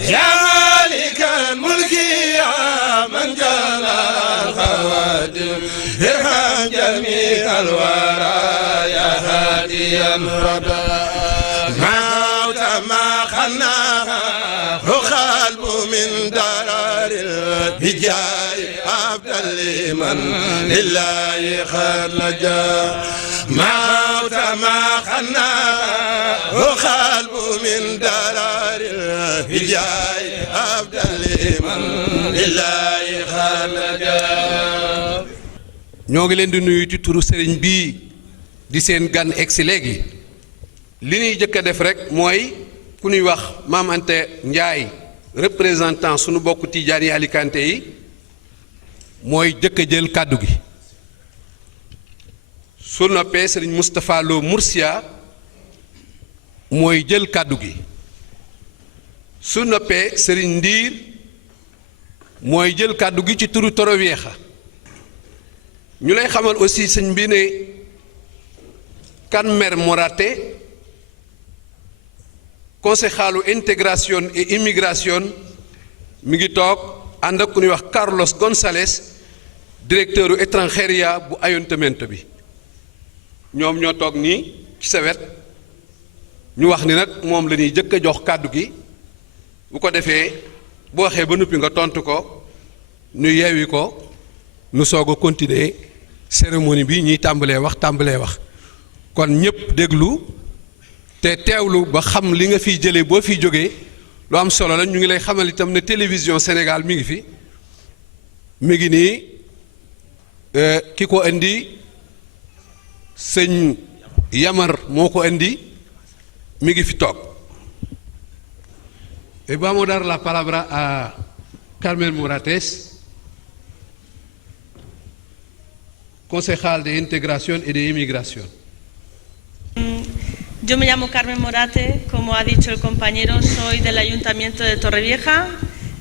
يا مالك الملك يا من جل الخواتم ارحم جميع الورى يا هادي الردى موت ما خناها قلب من درر بجاي عبد لمن لله خلجا موت ما خناها قلب من درر بجاي عبد لمن لله خلجا ñoo ngi leen di nuyu ci turu sëriñ bii di seen gan egsi léegi li ñuy jëkk a def rek mooy ku ñuy wax Maam Anta Njaay représentant sunu bokk Tijaan yi Alicante yi mooy jëkk a jël kàddu gi su noppee sëriñ Moustapha Lo Murcia mooy jël kàddu gi su noppee sëriñ Ndiir mooy jël kàddu gi ci turu Torrevieja ñu lay xamal aussi sëñ bi ne Carmen Moraté concejalu intégration et immigration mi ngi toog ànd ak ku ñuy wax Carlos González directeur u extranjería bu ayuntamiento bi ñoom ñoo toog nii ci sa wet ñu wax ni nag moom la ñuy jëkk a jox kàddu gi bu ko defee bu waxee ba noppi nga tontu ko ñu yeewi ko nu soog a continuer cérémonie bi ñuy tàmbalee wax kon ñëpp déglu te teewlu ba xam li nga fiy jëlee boo fiy jógee lu am solo la ñu ngi lay xamal itam ne télévision Sénégal mi ngi fi mi ngi nii ki ko indi sëñ Yamar moo ko indi mi ngi fi toog et vamos a dar la palabra a Carmen Morates, concejal de Integración y de Inmigración. Yo me llamo Carmen Morate, como ha dicho el compañero, soy del Ayuntamiento de Torrevieja,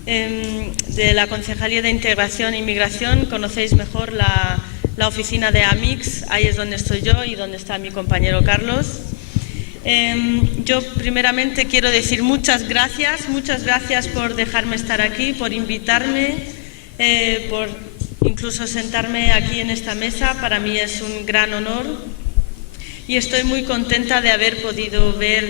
de la Concejalía de Integración e Inmigración. Conocéis mejor la oficina de AMIX, ahí es donde estoy yo y donde está mi compañero Carlos. Yo primeramente quiero decir muchas gracias por dejarme estar aquí, por invitarme, por incluso sentarme aquí en esta mesa. Para mí es un gran honor y estoy muy contenta de haber podido ver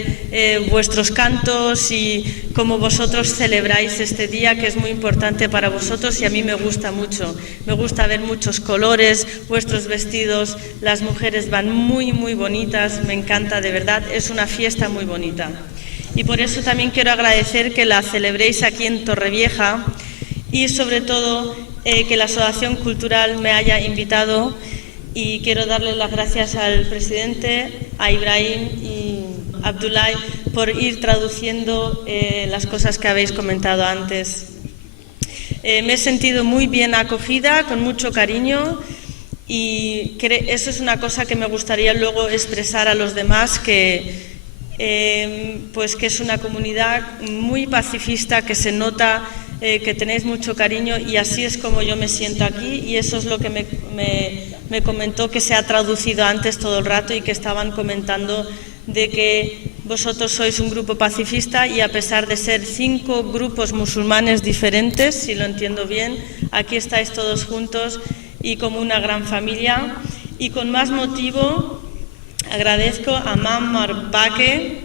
vuestros cantos y cómo vosotros celebráis este día, que es muy importante para vosotros y a mí me gusta mucho. Me gusta ver muchos colores, vuestros vestidos, las mujeres van muy bonitas, me encanta, de verdad, es una fiesta muy bonita. Y por eso también quiero agradecer que la celebréis aquí en Torrevieja y sobre todo que la Asociación Cultural me haya invitado, y quiero darle las gracias al presidente, a Ibrahim y Abdullah por ir traduciendo las cosas que habéis comentado antes. Me he sentido muy bien acogida, con mucho cariño, y eso es una cosa que me gustaría luego expresar a los demás, que es una comunidad muy pacifista, que se nota que tenéis mucho cariño, y así es como yo me siento aquí, y eso es lo que me comentó, que se ha traducido antes todo el rato y que estaban comentando de que vosotros sois un grupo pacifista y a pesar de ser 5 grupos musulmanes diferentes, si lo entiendo bien, aquí estáis todos juntos y como una gran familia. Y con más motivo agradezco a Mam Baque,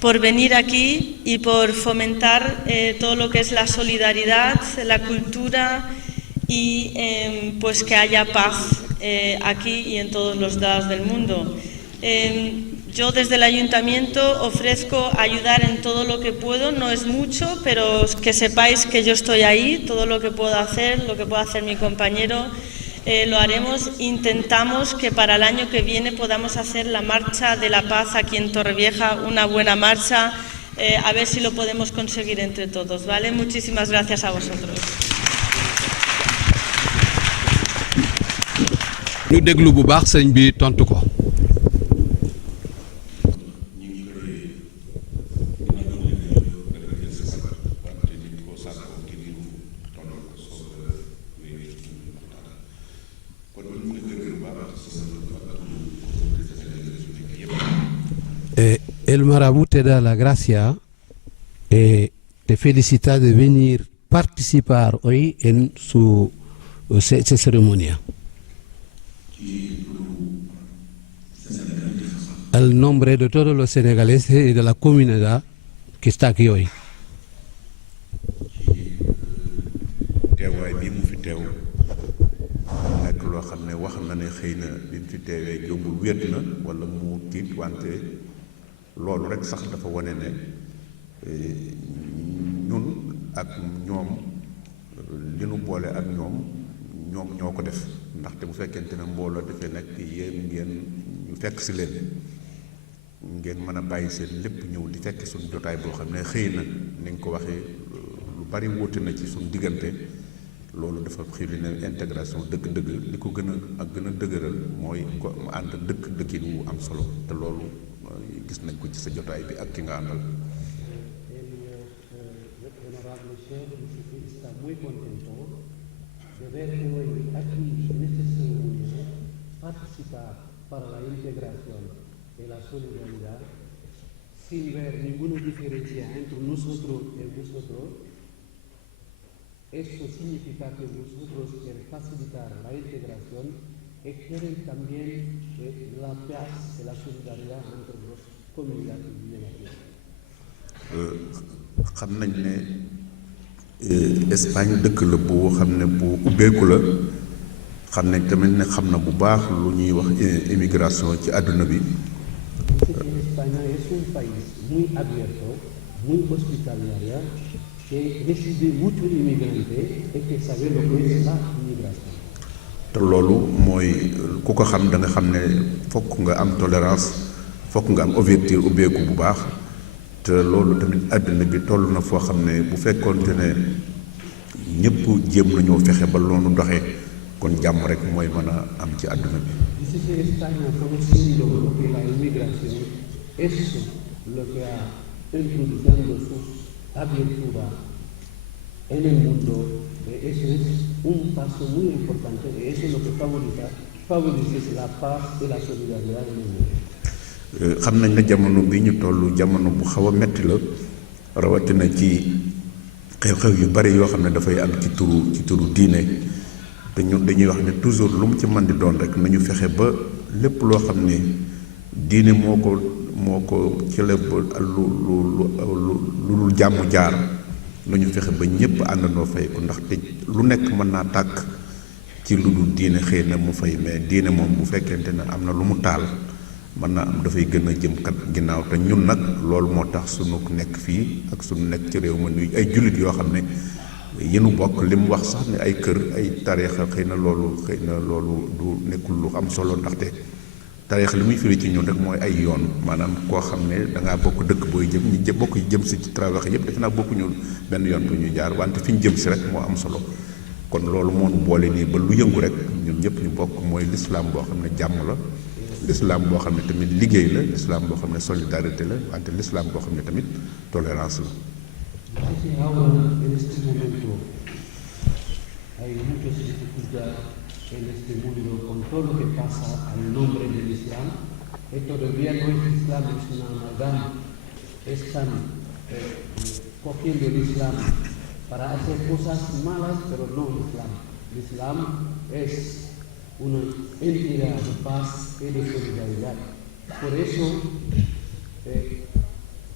por venir aquí y por fomentar todo lo que es la solidaridad, la cultura y que haya paz aquí y en todos los lados del mundo. Yo desde el Ayuntamiento ofrezco ayudar en todo lo que puedo, no es mucho, pero que sepáis que yo estoy ahí, todo lo que puedo hacer, lo que pueda hacer mi compañero, lo haremos. Intentamos que para el año que viene podamos hacer la Marcha de la Paz aquí en Torrevieja, una buena marcha, a ver si lo podemos conseguir entre todos, ¿vale? Muchísimas gracias a vosotros. ñu déglu bu baax sëñ bi tontu ko. El marabú te da la gracia te felicita de venir participar hoy en esta ceremonia. Al nombre de todos los senegaleses y de la comunidad que está aquí hoy. teewaay bii mu fi teew nekk loo xam ne wax na ne xëy na bi mu fi teewee jombul wéet na wala mu tiit wante loolu rek sax dafa wane ne ñun ak ñoom li nu boole ak ñoom ñoo ko def ndaxte bu fekkente ne mbooloo dafay nekk yéen ngeen ñu fekk si leen ngeen mën a bàyyi seen lépp ñëw di fekk suñu jotaay boo xam ne xëy na ni nga ko waxee lu bari wóote na ci suñu diggante loolu dafa xëy ne intégration dëgg-dëgg li ko gën a dëgëral mooy ko mu ànd dëkkin wu am solo te loolu gis nañ ko ci sa jotaay bi ak ki nga àndal. Para la integración y la solidaridad, sin ver ninguna diferencia entre nosotros y vosotros. Esto significa que vosotros quieren facilitar la integración y quieren también la paz y la solidaridad entre las comunidades que viven aquí. xam nañ ne Espagne dëkk la bu xam ne bu ubbeeku la. xam nañ tamit ne xam na bu baax lu ñuy wax immigration ci àdduna bi. España es un país muy abierto, muy hospitalario, que recibe muchos inmigrantes y que sabe lo que es la inmigración. te loolu mooy ku ko xam da nga xam ne fokk nga am tolérance fokk nga am ouverture ubbeeku bu baax te loolu tamit àdduna bi toll na foo xam ne bu fekkoonte ne ñëpp jéem nañoo fexe ba loolu doxee. kon jàmm rek mooy mën a am ci àdduna bi. Dice que España conociendo lo que la inmigración es lo que ha introducido sus aberturas en el mundo, eso es un paso muy importante y eso es lo que favorece la paz y la solidaridad en el mundo. xam nañ ne jamono bi ñu toll jamono bu xaw a metti la rawatina ci xew-xew yu bari yoo xam ne dafay am ci turu diine. te ñun dañuy wax ne toujours lu mu ci mën di doon rek nañu fexe ba lépp loo xam ne diine moo ko ci la lu jàmm jaar nañu fexe ba ñëpp àndandoo fay ko ndaxte lu nekk mën naa tàkk ci lu dul diine xëy na mu fay mais diine moom bu fekkente ne am na lu mu taal mën naa am dafay gën a jëm kat ginnaaw te ñun nag loolu moo tax sunu nekk fii ak sunu nekk ci réew ma nuy ay jullit yoo xam ne yéen bokk li mu wax sax ne ay kër ay tariixa xëy na loolu du nekkul lu am solo ndaxte tariixa li muy firi ci ñun rek mooy ay yoon maanaam koo xam ne da ngaa bokk dëkk booy jëm ñi bokk jëm si ci travers yëpp defe naa bokkuñu benn yoon bu ñuy jaar wante fi ñu jëm si rek moo am solo kon loolu moo nu boole nii ba lu yëngu rek ñun ñëpp ñu bokk mooy l'islam boo xam ne jàmm la l'islam boo xam ne tamit liggéey la l'islam boo xam ne solidarité la wante l'islam boo xam ne tamit tolérance la. Ahora, en este momento, hay muchas dificultades en este mundo con todo lo que pasa al nombre del Islam. Y todavía no es Islam, es una amalgama. Están cogiendo el Islam para hacer cosas malas, pero no Islam. El Islam es una entidad de paz y de solidaridad. Por eso,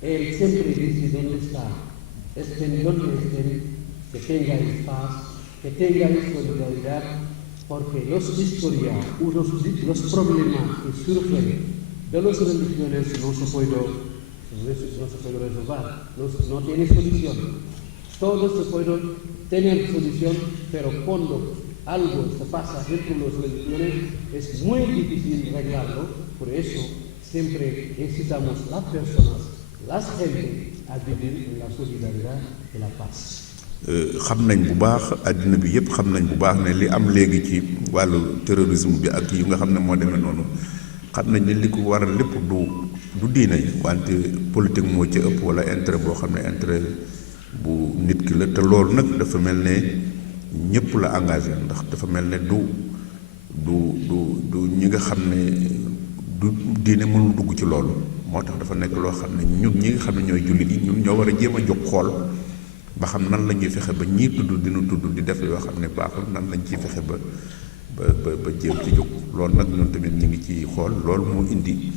él siempre dice dónde está. Estén donde estén, que tengáis paz, que tengáis solidaridad, porque los historias, los problemas que surgen de las religiones no se puede resolver, no tiene solución. Todo se puede tener solución, pero cuando algo se pasa dentro de las religiones es muy difícil arreglarlo, por eso siempre necesitamos las personas, las gentes, à vivre en la solidarité et la paix. xam nañ bu baax àddina bi yëpp xam nañ bu baax ne li am léegi ci wàllu terrorisme bi ak yu nga xam ne moo demee noonu xam nañ ne li ko waral lépp du diine wante politique moo ci ëpp wala intérêt boo xam ne intérêt bu nit ki la te loolu nag dafa mel ne ñëpp la engagé ndax dafa mel ne du ñi nga xam ne du diine mënul dugg ci loolu moo tax dafa nekk loo xam ne ñun ñi nga xam ne ñooy jullit yi ñun ñoo war a jéem a jóg xool ba xam nan la ñuy fexe ba ñii tudd dina tudd di def yoo xam ne baaxul nan lañ ciy fexe ba jéem ci jóg loolu nag ñun tamit ñu ngi ci xool loolu moo indi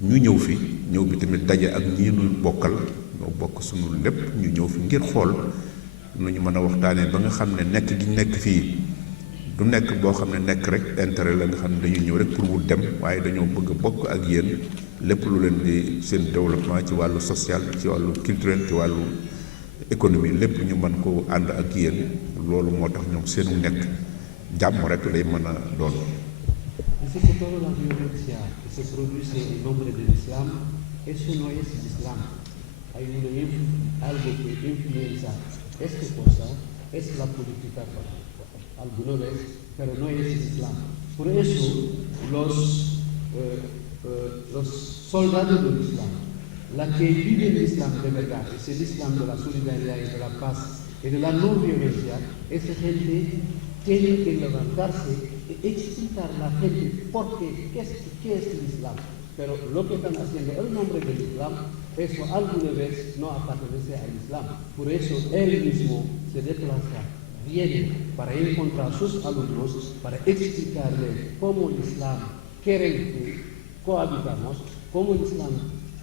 ñu ñëw fi ñëw bi tamit daje ak ñii ñu bokkal ñoo bokk suñu lépp ñu ñëw fi ngir xool nu ñu mën a waxtaanee ba nga xam ne nekk gi nekk fii du nekk boo xam ne nekk rek intérêt la nga xam ne dañuy ñëw rek pour wut dem waaye dañoo bëgg a bokk ak yéen lépp lu leen di seen développement ci wàllu social ci wàllu culturel ci wàllu économie lépp ñu mën ko ànd ak yéen loolu moo tax ñoom seenu nekk jàmm rek lay mën a doon. Dice que toda la violencia que se produce en nombre del Islam, eso no es el Islam. Hay algo que influencia esta cosa, es la política alguna vez, pero no es el Islam. Por eso los soldados del Islam, la que vive el Islam de verdad, es el Islam de la solidaridad y de la paz y de la no violencia, esa gente tiene que levantarse y explicar a la gente por qué, qué es el Islam. Pero lo que están haciendo en nombre del Islam, eso alguna vez no pertenece al Islam. Por eso él mismo se desplaza, viene para encontrar a sus alumnos, para explicarles cómo el Islam quiere que cohabitamos, cómo el Islam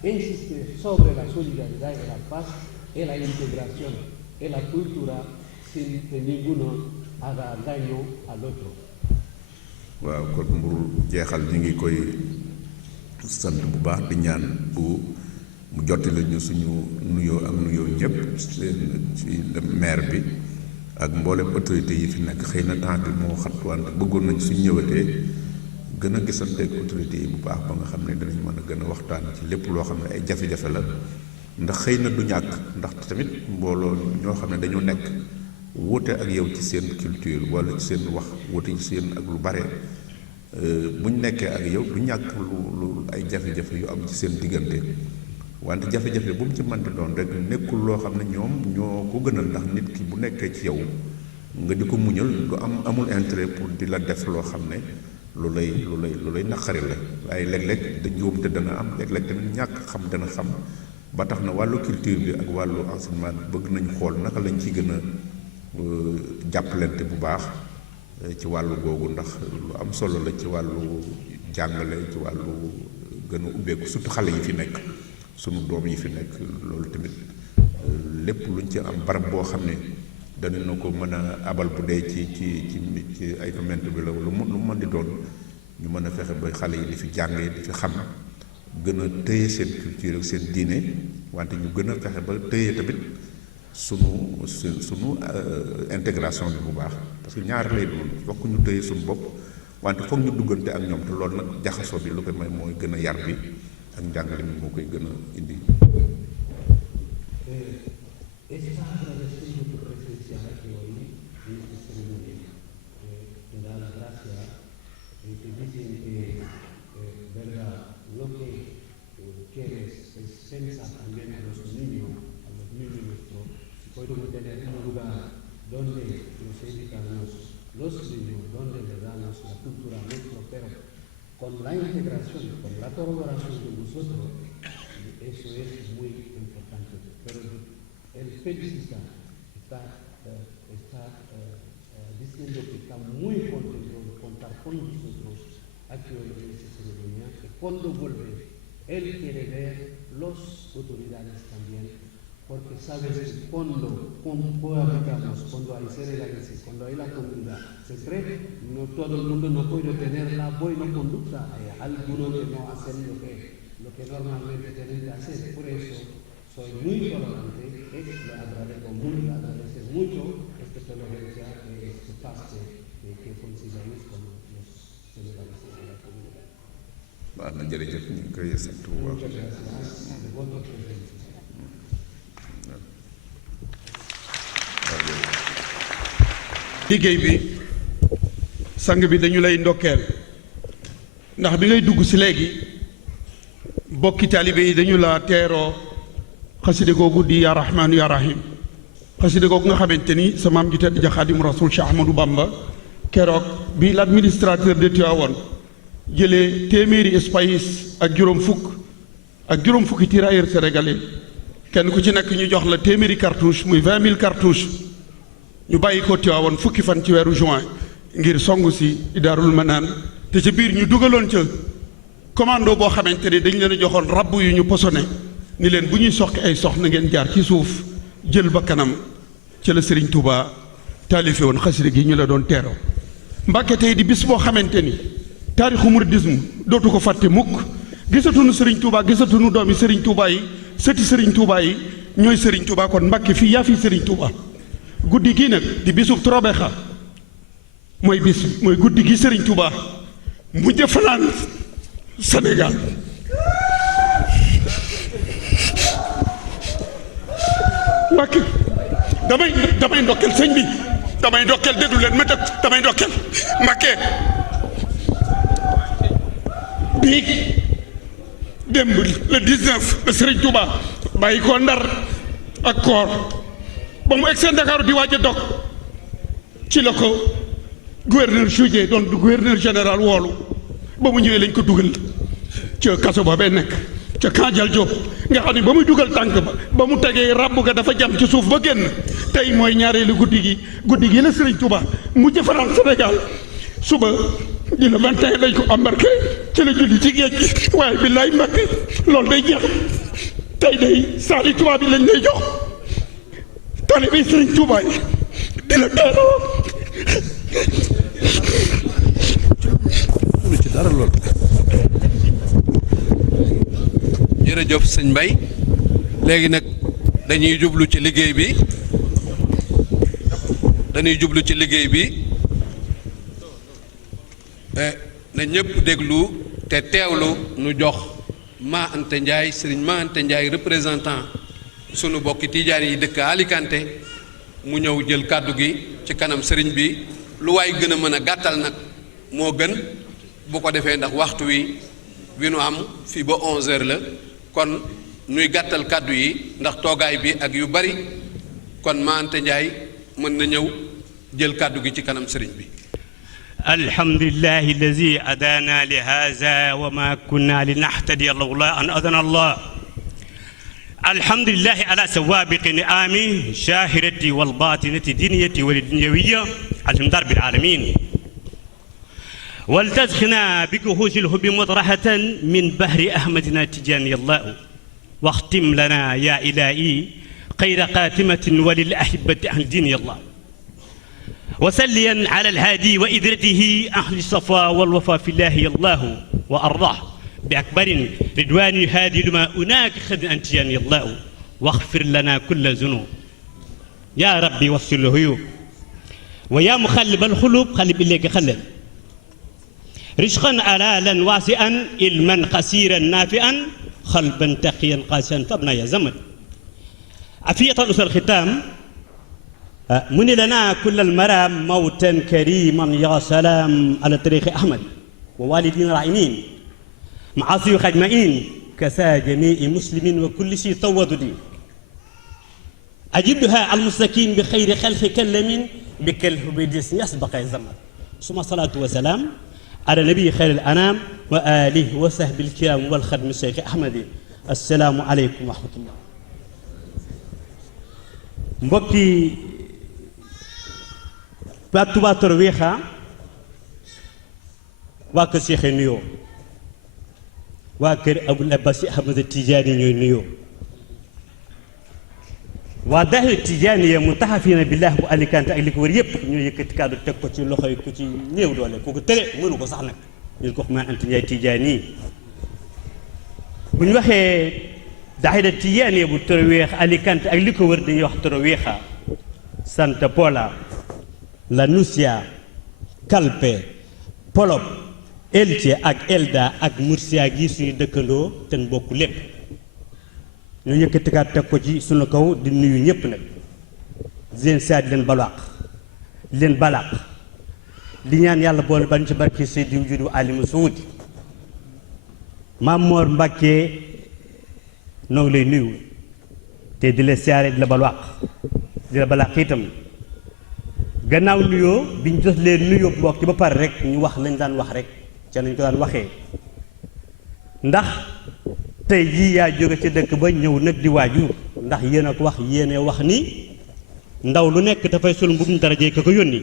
insiste sobre la solidaridad y la paz y la integración y la cultura sin que ninguno haga daño al otro. waaw kon mburu jeexal ñu ngi koy sant bu baax di ñaan bu mu jotti la ñu suñu nuyoo ak nuyoo ñëpp ci maire bi ak mboolem autorité yi fi nekk xëy na temps bi moo xat wante bëggoon nañ suñ ñëwatee gën a gisanteeg autorité yi bu baax ba nga xam ne dinañ mën a gën a waxtaan ci lépp loo xam ne ay jafe-jafe la ndax xëy na du ñàkk ndax tamit mbooloo ñoo xam ne dañoo nekk wuute ak yow ci seen culture wala ci seen wax wuute ci seen ak lu bare buñ nekkee ak yow du ñàkk lu ay jafe-jafe yu am ci seen diggante wante jafe-jafe bu mu ci mënti doon rek nekkul loo xam ne ñoom ñoo ko gënal ndax nit ki bu nekkee ci yow nga di ko muñal du amul intérêt pour di la def loo xam ne lu lay naqari la waaye léeg-léeg da njuumte dana am léeg-léeg tamit ñàkk xam dana xam ba tax na wàllu culture bi ak wàllu enseignement bëgg nañ xool naka lañ ci gën a jàppalante bu baax ci wàllu googu ndax lu am solo la ci wàllu jàngale ci wàllu gën a ubbeeku surtout xale yi fi nekk sunu doom yi fi nekk loolu tamit lépp luñ ci am barab boo xam ne danañu ko mën a abal bu dee ci ay domaine bi la lu mën di doon ñu mën a fexe ba xale yi di fi jàngee di fi xam gën a téye seen culture ak seen diine wante ñu gën a fexe ba téye tamit sunu intégration bi bu baax parce que ñaari lay doon fokk ñu téye suñu bopp wante foog ñu duggante ak ñoom te loolu nag jaxasoo bi lu koy may mooy gën a yar bi ak njàngale mi moo koy gën a indi. Podemos tener un lugar donde nos educamos los niños, donde le damos la cultura nuestra, pero con la integración, con la colaboración de nosotros, eso es muy importante. Pero el felicita está diciendo que está muy contento de contar con nosotros aquí hoy en esta ceremonia, que cuando vuelve, él quiere ver las autoridades también, porque sabes que cuando cohabitamos, cuando hay serenidades, cuando hay la comunidad, no todo el mundo no puede tener la buena conducta, hay algunos que no hacen lo que normalmente tienen que hacer. Por eso soy muy tolerante, le agradezco mucho esta tolerancia, este paz que consigáis con los serenidades de la comunidad. Muchas gracias de vuestra presencia. liggéey bi sang bi dañu lay ndokkeel ndax bi ngay dugg ci léegi bokki taalibe yi dañu la teeroo xaside googu di yaa rahmaanu yaa rahim xaside googu nga xamante ni sa maam ji tedd ja Xaadimu Rasuul Cheikh Ahmadou Bamba keroog bi l'administrateur de Tivaouane jëlee téeméeri espace ak juróom fukk ak juróom fukki tirailleurs sénégalais kenn ku ci nekk ñu jox la téeméeri cartouche muy 20 000 cartouches ñu bàyyi ko Tiwaawoon fukki fan ci weeru juin ngir songu si Daarul Manaan te ci biir ñu dugaloon ca commando boo xamante ni dañ leen a joxoon rabb yu ñu posone ni leen bu ñuy soqi ay soxna ngeen jaar ci suuf jël ba kanam ci la Serigne Touba taalife woon xasida gi ñu la doon teeroo. Mbàkke tey di bis boo xamante ni taarixu mouridisme dootu ko fàtte mukk gisatuñu Serigne Touba gisatuñu doomi Serigne Touba yi sëti Serigne Touba yi ñooy Serigne Touba kon Mbàkke fii yaa fi Serigne Touba guddi gii nag di bisub Trobexa mooy guddi gi Serigne Touba mujj fanaan Sénégal Mbàkke damay ndokkeel sëñ bi damay ndokkeel déglu leen ma dëkk damay ndokkeel Mbàkke bii démb le 19 le Serigne Touba bàyyi ko Ndar ak koor ba mu egg seen Dakar di waaj a dog ci la ko gouverneur Judié doon gouverneur général woolu ba mu ñëwee lañ ko dugal ca kaso ba bee nekk ca Kandial Diop nga xam ne ba muy dugal tànk ba mu tegee ràbb ga dafa jam ci suuf ba génn tey mooy ñaareelu guddi gi la Serigne Touba mu jëfaraan Sénégal suba di la 21 lañ ko embarqué ci la julli ci géej gi waaye billaay Mbàkke loolu day jeex tey day saali Touba bi lañ lay jox taalibe Serigne Touba yi di la teeroo ci dara lool. jërëjëf sëñ Mbaye léegi nag dañuy jublu ci liggéey bi na ñëpp déglu te teewlu nu jox Ma Anta Ndiaye sëriñ Ma Anta Ndiaye représentant sunu bokki tiijaan yi dëkk Alicante mu ñëw jël kàddu gi ci kanam sëriñ bi lu waay gën a mën a gàttal nag moo gën bu ko defee ndax waxtu wi nu am fii ba 11h la kon nuy gàttal kàddu yi ndax toogaay bi ak yu bari kon Ma Anta Ndiaye mën na ñëw jël kàddu gi ci kanam sëriñ bi. alhamdulillahi alladi adaana li haza wa ma kunna linahtadiya lawla an adana allah alhamdulillahi ala sawabiqi ni'ami shahirati wal batinati diniyati wal dunyawiyya alhamdulillahi rabbil alamin ولتدخنا بكهوش الهب مطرحة من بحر أحمدنا تجاني الله واختم لنا يا إلهي خير قاتمة وللأحبة أهل دين الله وسليا على الهادي وإذرته أهل الصفا والوفا في الله الله وأرضاه بأكبر رضوان هادي لما أناك خذ أنتياني الله واغفر لنا كل ذنوب يا ربي وصل له ويا مخلب الخلوب خلب إليك خلب رشقا علالا واسعا علما قصيرا نافعا خلبا تقيا قاسيا فابنا يا زمن عفية أسر الختام من لنا كل المرام موتا كريما يا سلام على طريق أحمد ووالدين راعيين معاصي خدمين كسا جميع مسلمين وكل شيء طود دي أجبها على المستكين بخير خلق كلم بكله بديس يسبق الزمن ثم صلاة وسلام على نبي خير الأنام وآله وصحبه الكرام والخدم الشيخ أحمد السلام عليكم ورحمة الله mbokki waa Touba Torrevieja waa kër Cheikh nuyoo waa kër Abul Abbas Ahmad Tijaani ñooy nuyoo waa daahira Tijaaniya mutahafiina billah bu Alicante ak li ko wër yëpp ñoo yëkkati kàddu teg ko ci loxoy ku ci néew doole ku ko tële mënu ko sax nag ñu ko wax Ma Anta Ndiaye Tijaani bu ñu waxee daahira Tijaaniya bu Torrevieja Alicante ak li ko wër dañuy wax Torrevieja Santa Pola Lanussia Calpe Polop Elche ak Elda ak Murcia gi suñu dëkkandoo te bokk lépp ñu yëkkati kat teg ko ci sunu kaw di nuyu ñëpp nag di leen saa di leen balaax di leen balaax di ñaan yàlla boole ban ci barke Seydi Wujudu Alimu Suudi Maam Moor Mbàkke noo ngi lay nuyu te di la siyaare di la balaax di la balaax itam gannaaw nuyoo bi ñu jot leen nuyoo mbokk ci ba pare rek ñu wax lañ daan wax rek ca lañ ko daan waxee ndax tey jii yaa jóge ci dëkk ba ñëw nag di waajur ndax yéen a ko wax yéene wax ni ndaw lu nekk dafay sol mbubum darajee ka ko yónni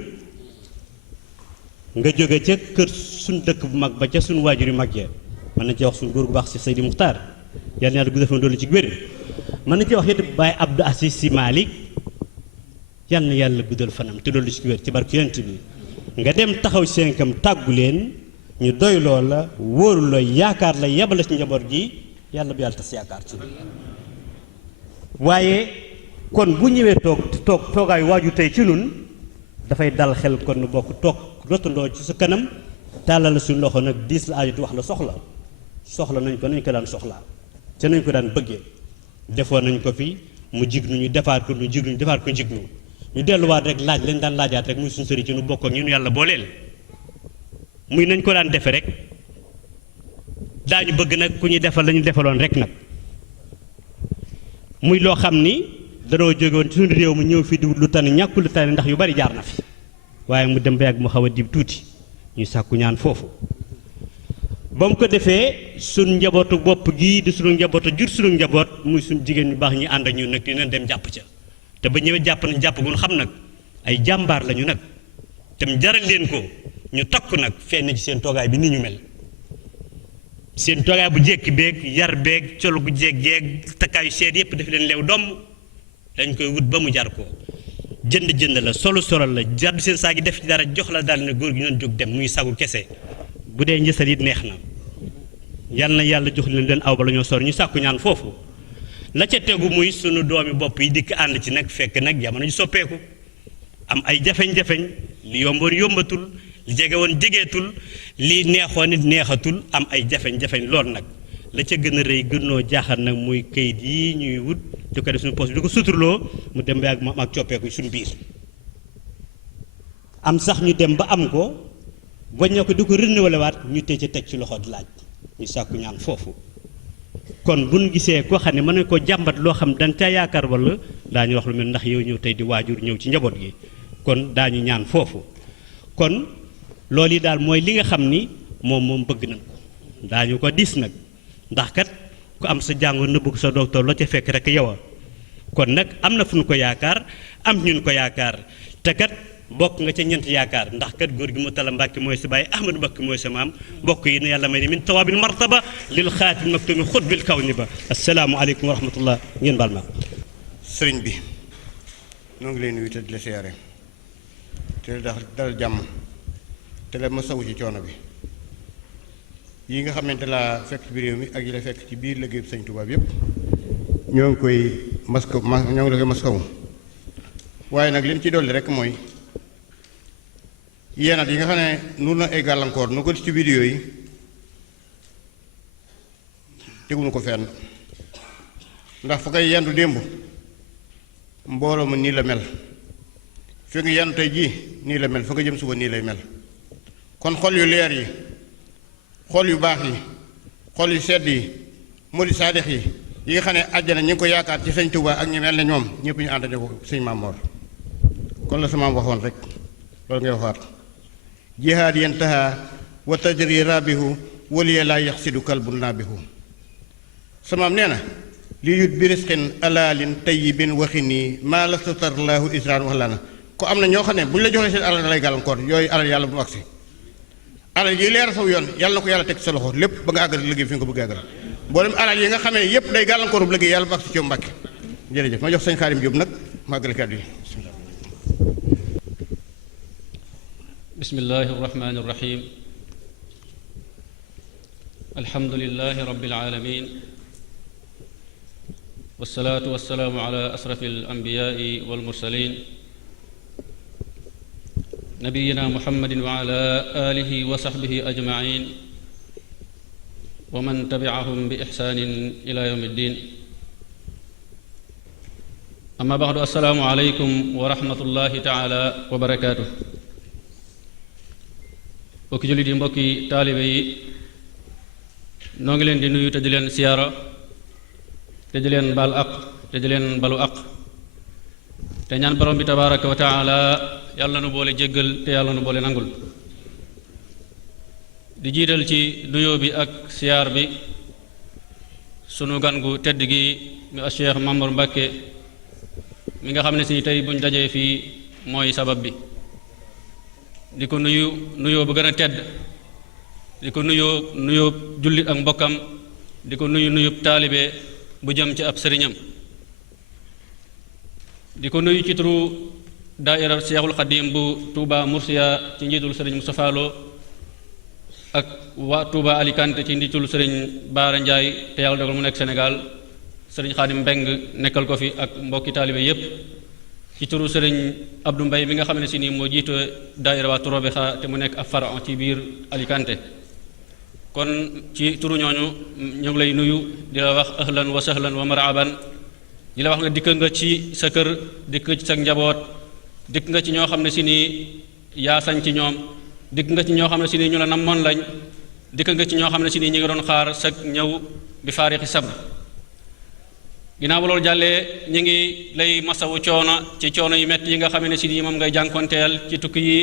nga jóge ca kër suñ dëkk bu mag ba ca suñ waajur yu mag ya mën nañ ci wax suñ góor gu baax si Seydi Muxtaar yàlla na yàlla guddal fan dolli ci wér mën nañ ci wax it Baye Abdou Aziz Sy Malick yàlla na yàlla guddal fanam te dolli ci wér ci barke yonent bi nga dem taxaw seen kam tàggu leen ñu doy loo la wóoru la yaakaar la yebal ci njaboot gi yàlla bu yàlla tas yaakaar ci waaye kon bu ñëwee toogaayu waaju tey ci nun dafay dal xel kon nu bokk toog rotandoo ci sa kanam tàllal suñu loxo nag diis la aajut wax la soxla nañ ko daan soxlaa ca nañ ko daan bëggee defoon nañ ko fi mu jig nu ñu defaat ko nu jig nu defaat ko jig nu ñu delluwaat rek laaj lañ daan laajaat rek muy suñu sëriñ ci nu bokk ak ñun yàlla booleel muy nañ ko daan defe rek daañu bëgg nag ku ñuy defal lañu defaloon rek nag muy loo xam ni danoo jógewoon ci suñu réew mi ñëw fi di lu tane ñàkkul lu tane ndax yu bari jaar na fi waaye mu dem ba yàgg mu xaw a dib tuuti ñu sàkku ñaan foofu ba mu ko defee suñ njabootu bopp gii di suñu njabootu jur suñu njaboot muy suñu jigéen ñu baax ñi ànd ak ñun nag dinañ dem jàpp ca te ba ñëwee jàpp nañ jàpp gun xam nag ay jàmbaar lañu nag te mu jaral leen ko ñu takk nag feeñ ci seen toogaay bi ni ñu mel seen toogaay bu jékki beeg yar beeg col gu jéeg takkaayu seet yépp daf leen leew domm dañ koy wut ba mu jar ko jënd la solo la jàdd seen saa gi def ci dara jox la daal ne góor gi ñoon jóg dem muy sagu kese bu dee njësal it neex na yal na yàlla jox leen aw ba la ñoo sor ñu sàkku ñaan foofu la ca tegu muy sunu doomi bopp yi dikk ànd ci nag fekk nag jamono ji soppeeku am ay jafeñ-jafeñ li yomboon yombatul li jege woon jegeetul li neexoon it neexatul am ay jafeñ-jafeñ lool nag la ca gën a rëy gënoo jaaxal nag muy kayit yi ñuy wut di ko def suñu poste bi di ko suturloo mu dem ba ak moom ak coppeeku suñu biir am sax ñu dem ba am ko bañ ko di ko renouvelé waat ñu tey ca teg ci loxo di laaj ñu sàkku ñaan foofu kon bu ñu gisee koo xam ne mën nañ ko jàmbat loo xam dañ ca yaakaar wala daañu wax lu mel ndax yow ñëw tey di waajur ñëw ci njaboot gi kon daañu ñaan foofu kon loolu yi daal mooy li nga xam ni moom bëgg nañ ko daañu ko diis nag ndax kat ku am sa jàngo nëbb ko sa docteur la ca fekk rek yow a kon nag am na fu ñu ko yaakaar am ñun ko yaakaar te kat bokk nga ca ñeent yaakaar ndax kat góor gi mu tala Mbàkke mooy sa baay Ahmadu Mbàkke mooy sa maam bokk yi ne yàlla may ni min tawaabil martaba lil xaatil maktumi xutbil kaw ni ba asalaamu aleykum wa rahmatullah ngeen baal ma sëriñ bi ñoo ngi leen nuyu te di la siyaare te dal jàmm te la ma sawu ci coono bi yi nga xamante laa fekk ci biir réew mi ak yi la fekk ci biir liggéeyu sëñ Tuubaa yépp ñoo ngi koy ñoo ngi la koy maskawu waaye nag li ñu ci dolli rek mooy yéenat yi nga xam ne nur na ay gàllankoor nu ko ci vidéo yi teguñu ko fenn ndax fa koy yendu démb mbooloo ma nii la mel fi nga yendu tey jii nii la mel fa nga jëm suba nii lay mel kon xol yu leer yi xol yu baax yi xol yu sedd yi murid saadix yi nga xam ne àjjana ñi ngi ko yaakaar ci sëñ Tuubaa ak ñi mel ne ñoom ñëpp ñu ànd ko sëñ Maam Mor kon la sama waxoon rek loolu ngay waxaat jihaad yantaha wa tajri rabihu waliya laa yaxsidu kalbun naabihu samaam nee na li yut bi risqin alaalin tayyibin waxini maa la satarlaahu israan wax la na ko am na ñoo xam ne bu ñu la joxee seen alal lay gàllankoor yooyu alal yàlla bu mu agsi alal yi leer saw yoon yàlla na ko yàlla teg sa loxo lépp ba nga àggal liggéey fi nga ko bëgg àggal mboolem alal yi nga xamee yépp day gàllankooru liggéey yàlla bu agsi ci Mbàkke jërëjëf ma jox sëñ Xaadim Jóob nag ma àggale kàddu yi bismillahi irrahmani irrahim alhamdulilahi rabbil alamin wasalaatu wasalaamu ala asrafi alambiyaai walmursalin nabiyina muhammadin wa ala alihi wa saxbihi ajmain wa man tabiahum bi ixsaanin ila yawmi ddin amma baxdu assalaamu aleykum wa rahmatullahi taala wa barakaatuh mbokki jullit yi mbokki taalibe yi noo ngi leen di nuyu te di leen siyaara te di leen baal aq te di leen balu aq te ñaan borom bi tabaraka wa taala yàlla nu boole jéggal te yàlla nu boole nangul di jiital ci nuyoo bi ak siyaar bi sunu gan gu tedd gi Cheikh Mamour Mbacké mi nga xam ne si tey buñ dajee fii mooy sabab bi di ko nuyoo bu gën a tedd di ko nuyoo jullit ak mbokkam di ko nuyub taalibe bu jëm ci ab sëriñam di ko nuyu ci turu daaira Cheikhul Khadim bu Touba Murcia ci njiitul sëriñ Moustapha Lo ak waa Touba Alicante ci njiitul sëriñ Baara Ndiaye te yàlla dogal mu nekk Sénégal sëriñ Khadim Mbeng nekkal ko fi ak mbokki taalibe yépp ci turu sëriñ Abdou Mbaye mi nga xam ne si nii moo jiite daaira waa Tourobexa te mu nekk ab faron ci biir Alicante kon ci turu ñooñu ñu ngi lay nuyu di la wax ahlan wa sahlan wa marhaban di la wax nga dikk nga ci sa kër dikk ci sa njaboot dikk nga ci ñoo xam ne si nii yaa sañ ci ñoom dikk nga ci ñoo xam ne si nii ñu la namoon lañ dikk nga ci ñoo xam ne si nii ñu ngi doon xaar sa ñëw bi faarixi sabr ginnaaw ba loolu jàllee ñu ngi lay masawu ci coono yu metti yi nga xam ne si nii moom ngay jànkonteel ci tukki yi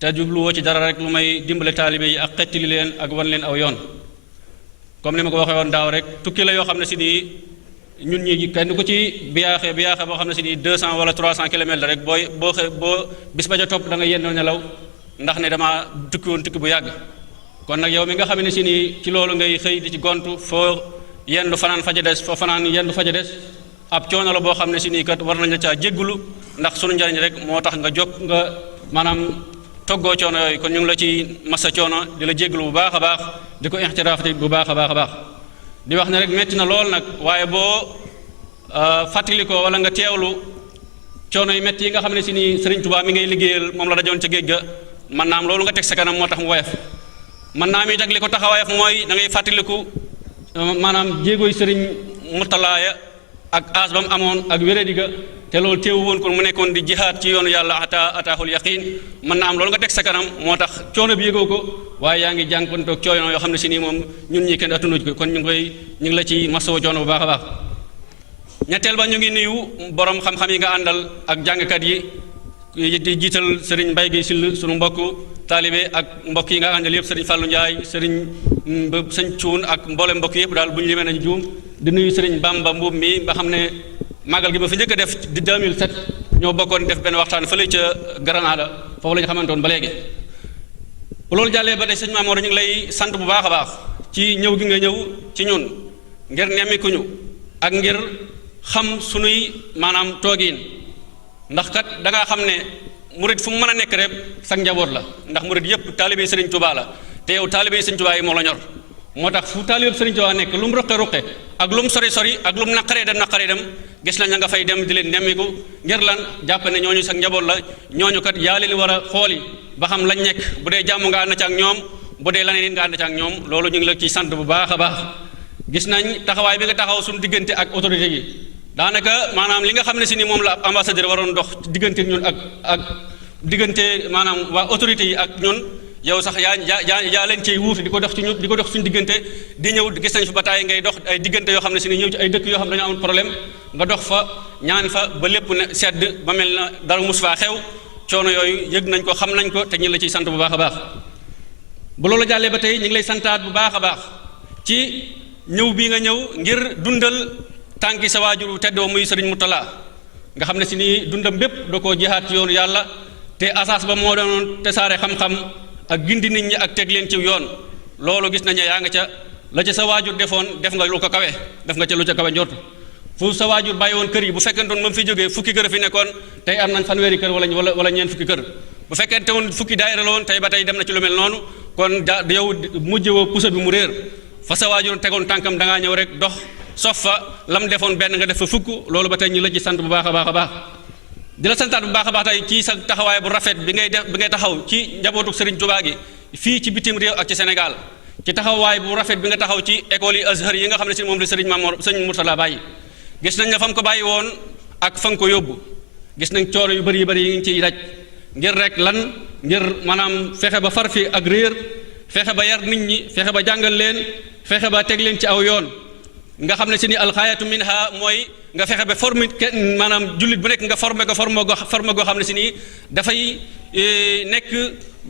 te jubluwoo ci dara rek lu may dimbale taalibe yi ak xettali leen ak wan leen aw yoon comme ni ma ko waxee woon daaw rek tukki la yoo xam ne si nii ñun ñi kenn ku ci biyaaxe boo xam ne si nii 200 wala 300 kilomètres la rek boo bis ba ja topp da nga yendoo nelaw ndax ne dama tukki woon tukki bu yàgg kon nag yow mi nga xam ne si nii ci loolu ngay xëy di ci gontu foo yendu fanaan faja des foo fanaan yendu faja des ab coono la boo xam ne si nii kat war nañ la caa jéggulu ndax sunu njariñ rek moo tax nga jóg nga maanaam toggoo coono yooyu kon ñu ngi la ci massa coono di la jégglu bu baax a baax di ko ixtiraaf bu baax a baax di wax ne rek metti na lool nag waaye boo fàttali ko wala nga teewlu coono yu metti yi nga xam ne si nii Sëriñ Tuubaa mi ngay liggéeyal moom la dajoon ca géej ga man naam loolu nga teg sa kanam moo tax mu woyof man naam itam li ko tax a woyof mooy da ngay fàttaliku maanaam jéegooy Sëriñ Murtalaaya ak aas ba mu amoon ak wéradi ga te loolu teewu woon kon mu nekkoon di jihaad ci yoonu yàlla ataahul yaqiin mën naa am loolu nga teg sa kanam moo tax coono bi yëgoo ko waaye yaa ngi jànkontoog coono yoo xam ne si nii moom ñun ñi kenn attunuj ko kon ñu ngi la ci masawu coono bu baax a baax ñetteel ba ñu ngi nuyu borom xam-xam yi nga àndal ak jàngkat yi di jiital sëriñ Mbay gi Sill sunu mbokk taalibe ak mbokk yi nga àndal yëpp sëriñ Fàllu Njaay sëñ Cuun ak mboolem mbokk yëpp daal bu ñu limee nañu juum di nuyu sëriñ Bamba Mbuub mi nga xam ne màggal gi ba fi njëkk a def di 2007 ñoo bokkoon def benn waxtaan fële ca Granada foofu la ñu xamantoon ba léegi bu loolu jàllee ba tey sëñ Mamoor ñu ngi lay sant bu baax a baax ci ñëw gi nga ñëw ci ñun ngir nemmikuñu ak ngir xam sunuy maanaam toogiin ndax kat da ngaa xam ne murid fu mu mën a nekk rek sag njaboot la ndax murid yëpp taalibe Sëriñ Tuubaa la te yow taalibe Sëriñ Tuubaa yi moo la ñor moo tax fu taalibe Sëriñ Tuubaa nekk lu mu ruqe ak lu mu sori ak lu mu naqaree dem gis nañ la nga fay dem di leen nemmiku ngir lan jàpp ne ñooñu sag njaboot la ñooñu kat yaa leen war a xooli ba xam lañ nekk bu dee jàmm nga ànd ci ak ñoom bu dee laneen nga ànd ci ak ñoom loolu ñu ngi la ci sant bu baax a baax gis nañ taxawaay bi nga taxaw suñu diggante ak autorité yi daanaka maanaam li nga xam ne si ni moom la ambassadeur waroon dox diggante ñun ak diggante maanaam waa autorité yi ak ñun yow sax yaa leen ciy wuutu di ko dox suñu diggante di ñëw gis nañ fi bataay ngay dox ay diggante yoo xam ne si ni ñëw ci ay dëkk yoo xam ne dañoo am problème nga dox fa ñaan fa ba lépp ne sedd ba mel na dara mus faa xew coono yooyu yëg nañ ko xam nañ ko te ñu la ciy sant bu baax a baax bu loolu jàllee ba tey ñu ngi lay santaat bu baax a baax ci ñëw bii nga ñëw ngir dundal tànki sa waajur teddoo muy Sëriñ Murtala nga xam ne si nii dundam bépp da koo jihaat ci yoonu yàlla te asaas ba moo doonoon tasaare xam-xam ak gindi nit ñi ak teg leen ci yoon loolu gis nañu yaa nga ca la ca sa waajur defoon def nga lu ko kawe def nga ca lu ca kawe njort fu sa waajur bàyyi woon kër yi bu fekkente moom fi jógee fukki kër fi nekkoon tey am nañ fanweeri kër wala ñeent fukki kër bu fekkente woon fukki daayira la woon tey ba tey dem na ci lu mel noonu kon yow mujjewoo puso bi mu réer fa sa waajur tegoon tànkam da ngaa ñëw rek dox sof fa lam defoon benn nga def fa fukk loolu ba tey ñu la ci sant bu baax a baax a baax di la santaat bu baax a baax tey ci sa taxawaay bu rafet bi ngay taxaw ci njabootu Serigne Touba gi fii ci bitim réew ak ci Sénégal ci taxawaay bu rafet bi nga taxaw ci école yi Azhar yi nga xam ne si moom la Serigne Mamoor Serigne Murtala bàyyi gis nañ ne fa mu ko bàyyi woon ak fa nga ko yóbbu gis nañ coono yu bëri yi ngi ciy daj ngir rek lan ngir maanaam fexe ba far fi ak réer fexe ba yar nit ñi fexe ba jàngal leen fexe ba teg leen ci aw yoon nga xam ne si ni alxaayatu minha mooy nga fexe ba former maanaam jullit bu nekk nga former goo xam ne si nii dafay nekk